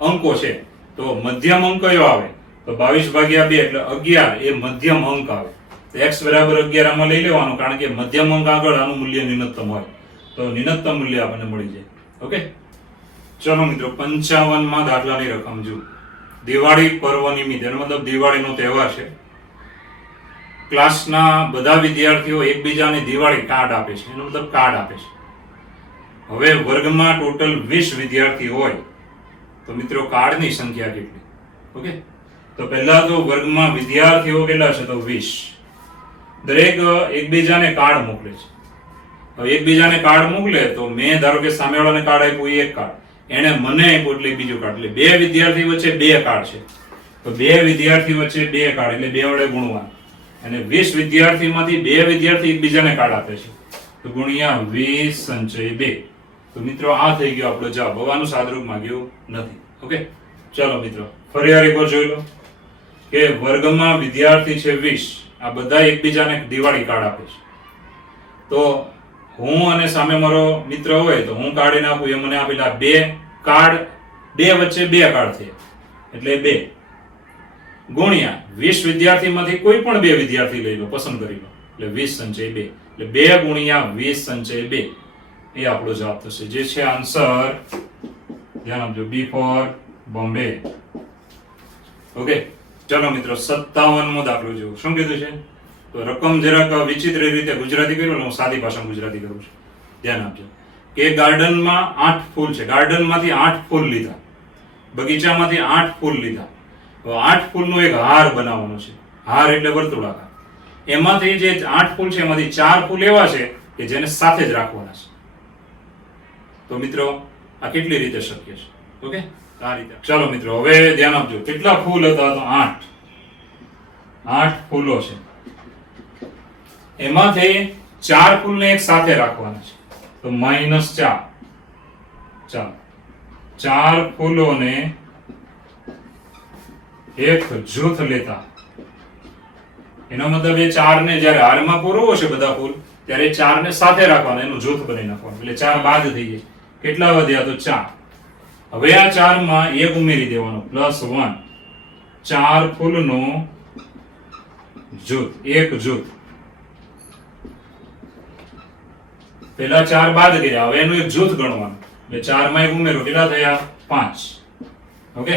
અંકો છે, તો મધ્યમ અંક કયો આવે? તો 22 ભાગ્યા 2 એટલે 11 એ મધ્યમ અંક આવે. તો x બરાબર 11 આમાં લઈ લેવાનું, કારણ કે મધ્યમ અંક આગળ આનું મૂલ્ય ન્યૂનતમ હોય, તો ન્યૂનતમ મૂલ્ય આપણને મળી જાય. ઓકે, ચલો મિત્રો 55માં દાખલાની રકમ જો. દિવાળી પર્વ નિમિત્તે, એનો મતલબ દિવાળીનો તહેવાર છે, ક્લાસના બધા વિદ્યાર્થીઓ એકબીજાને દિવાળી કાર્ડ આપે છે, એનો મતલબ કાર્ડ આપે છે. હવે વર્ગમાં ટોટલ 20 વિદ્યાર્થી હોય તો મિત્રો કાર્ડની સંખ્યા કેટલી? ઓકે, તો પહેલા તો વર્ગમાં વિદ્યાર્થીઓ કેટલા છે? તો 20. દરેક એકબીજાને કાર્ડ મોકલે છે. હવે એકબીજાને કાર્ડ મોકલે તો મેં ધારો કે સામેવાળાને કાર્ડ આપ્યું એ એક કાર્ડ, એને મને આપ્યું એટલે બીજું કાર્ડ, એટલે બે વિદ્યાર્થી વચ્ચે બે કાર્ડ છે. તો બે વિદ્યાર્થી વચ્ચે બે કાર્ડ એટલે બે વડે ગુણવાનું, અને 20 વિદ્યાર્થીમાંથી બે વિદ્યાર્થી એકબીજાને કાર્ડ આપે છે, તો ગુણ્યા 20 સંચય 2. તો મિત્રો આ થઈ ગયો આપણો જવાબ. હવાનું સાદરૂપ માંગ્યું નથી. ઓકે, ચલો મિત્રો ફરી વાર એકવાર જોઈ લો કે વર્ગમાં વિદ્યાર્થી છે 20, આ બધા એકબીજાને દિવાળી કાર્ડ આપે છે. તો હું અને સામે મારો મિત્ર હોય તો હું કાઢીને આપું, એ મને આપેલા બે કાર્ડ, બે વચ્ચે બે કાર્ડ થયા એટલે 2 ગુણ્યા 20 વિદ્યાર્થીમાંથી કોઈ પણ બે વિદ્યાર્થી લઈ લો, પસંદ કરી લો, એટલે 20 સંચય 2 એટલે 2 ગુણ્યા 20 સંચય 2 એ આપણો જવાબ થશે, જે છે આન્સર. ધ્યાન આપજો, બી ફોર બોમ્બે. ઓકે, ચલો મિત્રો 57મો દાખલો જોવો. શું કીધું છે? તો રકમ જરાક વિચિત્ર રીતે ગુજરાતી કર્યું, હું સાદી ભાષામાં ગુજરાતી કરું છું. ધ્યાન આપજો કે ગાર્ડનમાં 8 ફૂલ છે, ગાર્ડનમાંથી 8 ફૂલ લીધા, બગીચામાંથી 8 ફૂલ લીધા. તો 8 ફૂલનો એક હાર બનાવવાનો છે. હાર એટલે વર્તુળાકાર. એમાંથી જે 8 ફૂલ છે એમાંથી 4 ફૂલ એવા છે કે જેને સાથે જ રાખવાના છે. તો મિત્રો આ કેટલી રીતે શક્ય છે? ઓકે, આ રીતે. ચલો મિત્રો હવે ધ્યાન આપજો, કેટલા ફૂલ હતા? તો 8 ફૂલો છે, એમાંથી 4 ફૂલને એક સાથે રાખવાના છે, તો -4. ચાલો, 4 ફૂલોને એક જૂથ લેતા, એનો મતલબ એ 4 ને જ્યારે હારમાં પૂરવો છે બધા ફૂલ ત્યારે 4 ને સાથે રાખવાના, એનું જૂથ બનાવી નાખવાનું, એટલે 4 બાદ થઈ જાય. કેટલા વધ્યા? તો 4. હવે આ 4 માં 1 ઉમેરી દેવાનો, +1. 4 ફૂલનું જૂથ, એક જૂથ. પેલા 4 બાદ ગયા, હવે એનું એક જૂથ ગણવાનું, એટલે 4 માં 1 ઉમેરો, કેટલા થયા? 5. ઓકે,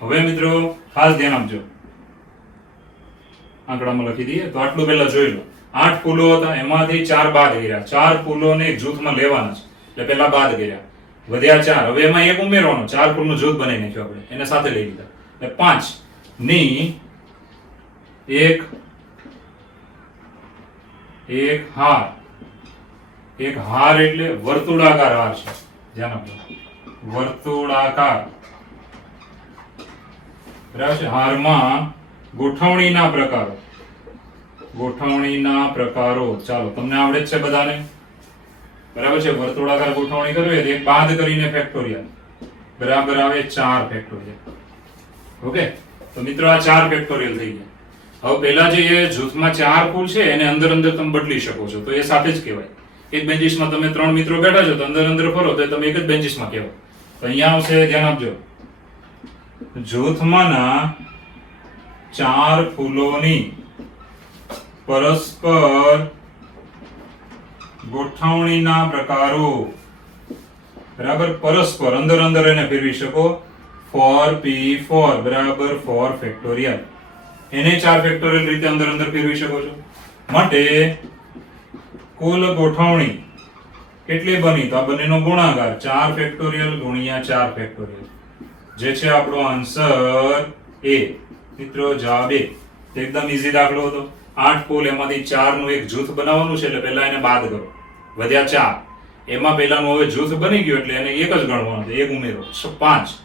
હવે મિત્રો ખાસ ધ્યાન આપજો, આંકડામાં લખી દઈએ તો આટલું પહેલા જોઈ લો. 8 ફૂલો હતા, એમાંથી 4 બાદ ગયા, 4 ફૂલોને એક જૂથમાં લેવાના છે, એટલે પહેલા બાદ ગયા, વધ્યા 4. હવે એમાં 1 ઉમેરવાનો, 4 ફૂલનું જૂથ બનાવી નાખ્યું આપણે, એને સાથે લઈ લીધા, એટલે 5 ની એક હાર. એક હાર એટલે વર્તુળાકાર હાર છે, ધ્યાન આપજો, વર્તુળાકાર. બરાબર છે. હારમાં ગોઠવણીના પ્રકારો, ગોઠવણીના પ્રકારો, ચાલો તમને આવડે જ છે બધાને, બરાબર છે. વર્તુળાકાર ગોઠવણી કરવી હોય તો એક બાદ કરીને ફેક્ટોરિયલ, બરાબર આવે 4 ફેક્ટોરિયલ. ઓકે, તો મિત્રો આ 4 ફેક્ટોરિયલ થઈ ગયા. હવે પહેલા જે એ જૂથમાં 4 કુલ છે એને અંદર અંદર તમે બદલી શકો છો, તો એ સાથે જ કહેવાય. એક બેન્ચીસમાં તમે 3 મિત્રો બેઠા છો તો અંદર અંદર ફરો તો તમે એક જ બેન્ચીસમાં કહેવાય. તો અહીંયા આવશે, ધ્યાન આપજો, જૂથમાંના 4 ફૂલોની પરસ્પર ગોઠવણીના પ્રકારો. બરાબર, પરસ્પર અંદર અંદર એને ફેરવી શકો. 4p4 બરાબર 4 ફેક્ટોરિયલ. એને 4 ફેક્ટોરિયલ રીતે અંદર અંદર ફેરવી શકો છો. માટે કુલ ગોઠવણી કેટલી બની? તો આ બંનેનો ગુણાકાર 4 ફેક્ટોરિયલ ગુણ્યા 4 ફેક્ટોરિયલ, જે છે આપણો આન્સર એ. મિત્રો જવાબ એ. એકદમ ઈઝી દાખલો હતો. 8 કુલ, એમાંથી 4 નું એક જૂથ બનાવવાનું છે, એટલે પહેલા એને બાદ કરો. વધ્યા 4. એમાં પહેલાનું હવે જૂથ બની ગયું એટલે એને એક જ ગણવાનું છે, એક ઉમેરો. 5.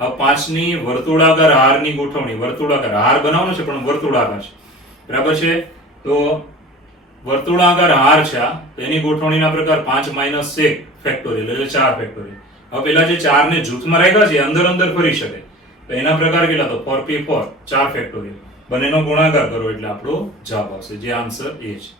હવે 5 ની વર્તુળાકાર હારની ગોઠવણી. વર્તુળાકાર હાર બનાવવાનો છે પણ વર્તુળાકાર છે. બરાબર છે? તો વર્તુળાકાર હાર છે આ, તો એની ગોઠવણીના પ્રકાર 5 - 1 ફેક્ટોરિયલ એટલે 4 ફેક્ટોરિયલ. હવે પેલા જે 4 ને જૂથમાં રાખ્યા છે અંદર અંદર ફરી શકે, તો એના પ્રકાર કેટલા? તો 4p4 4 ફેક્ટોરિયલ. બંનેનો ગુણાકાર કરો એટલે આપણો જવાબ આવશે, જે આન્સર એ છે.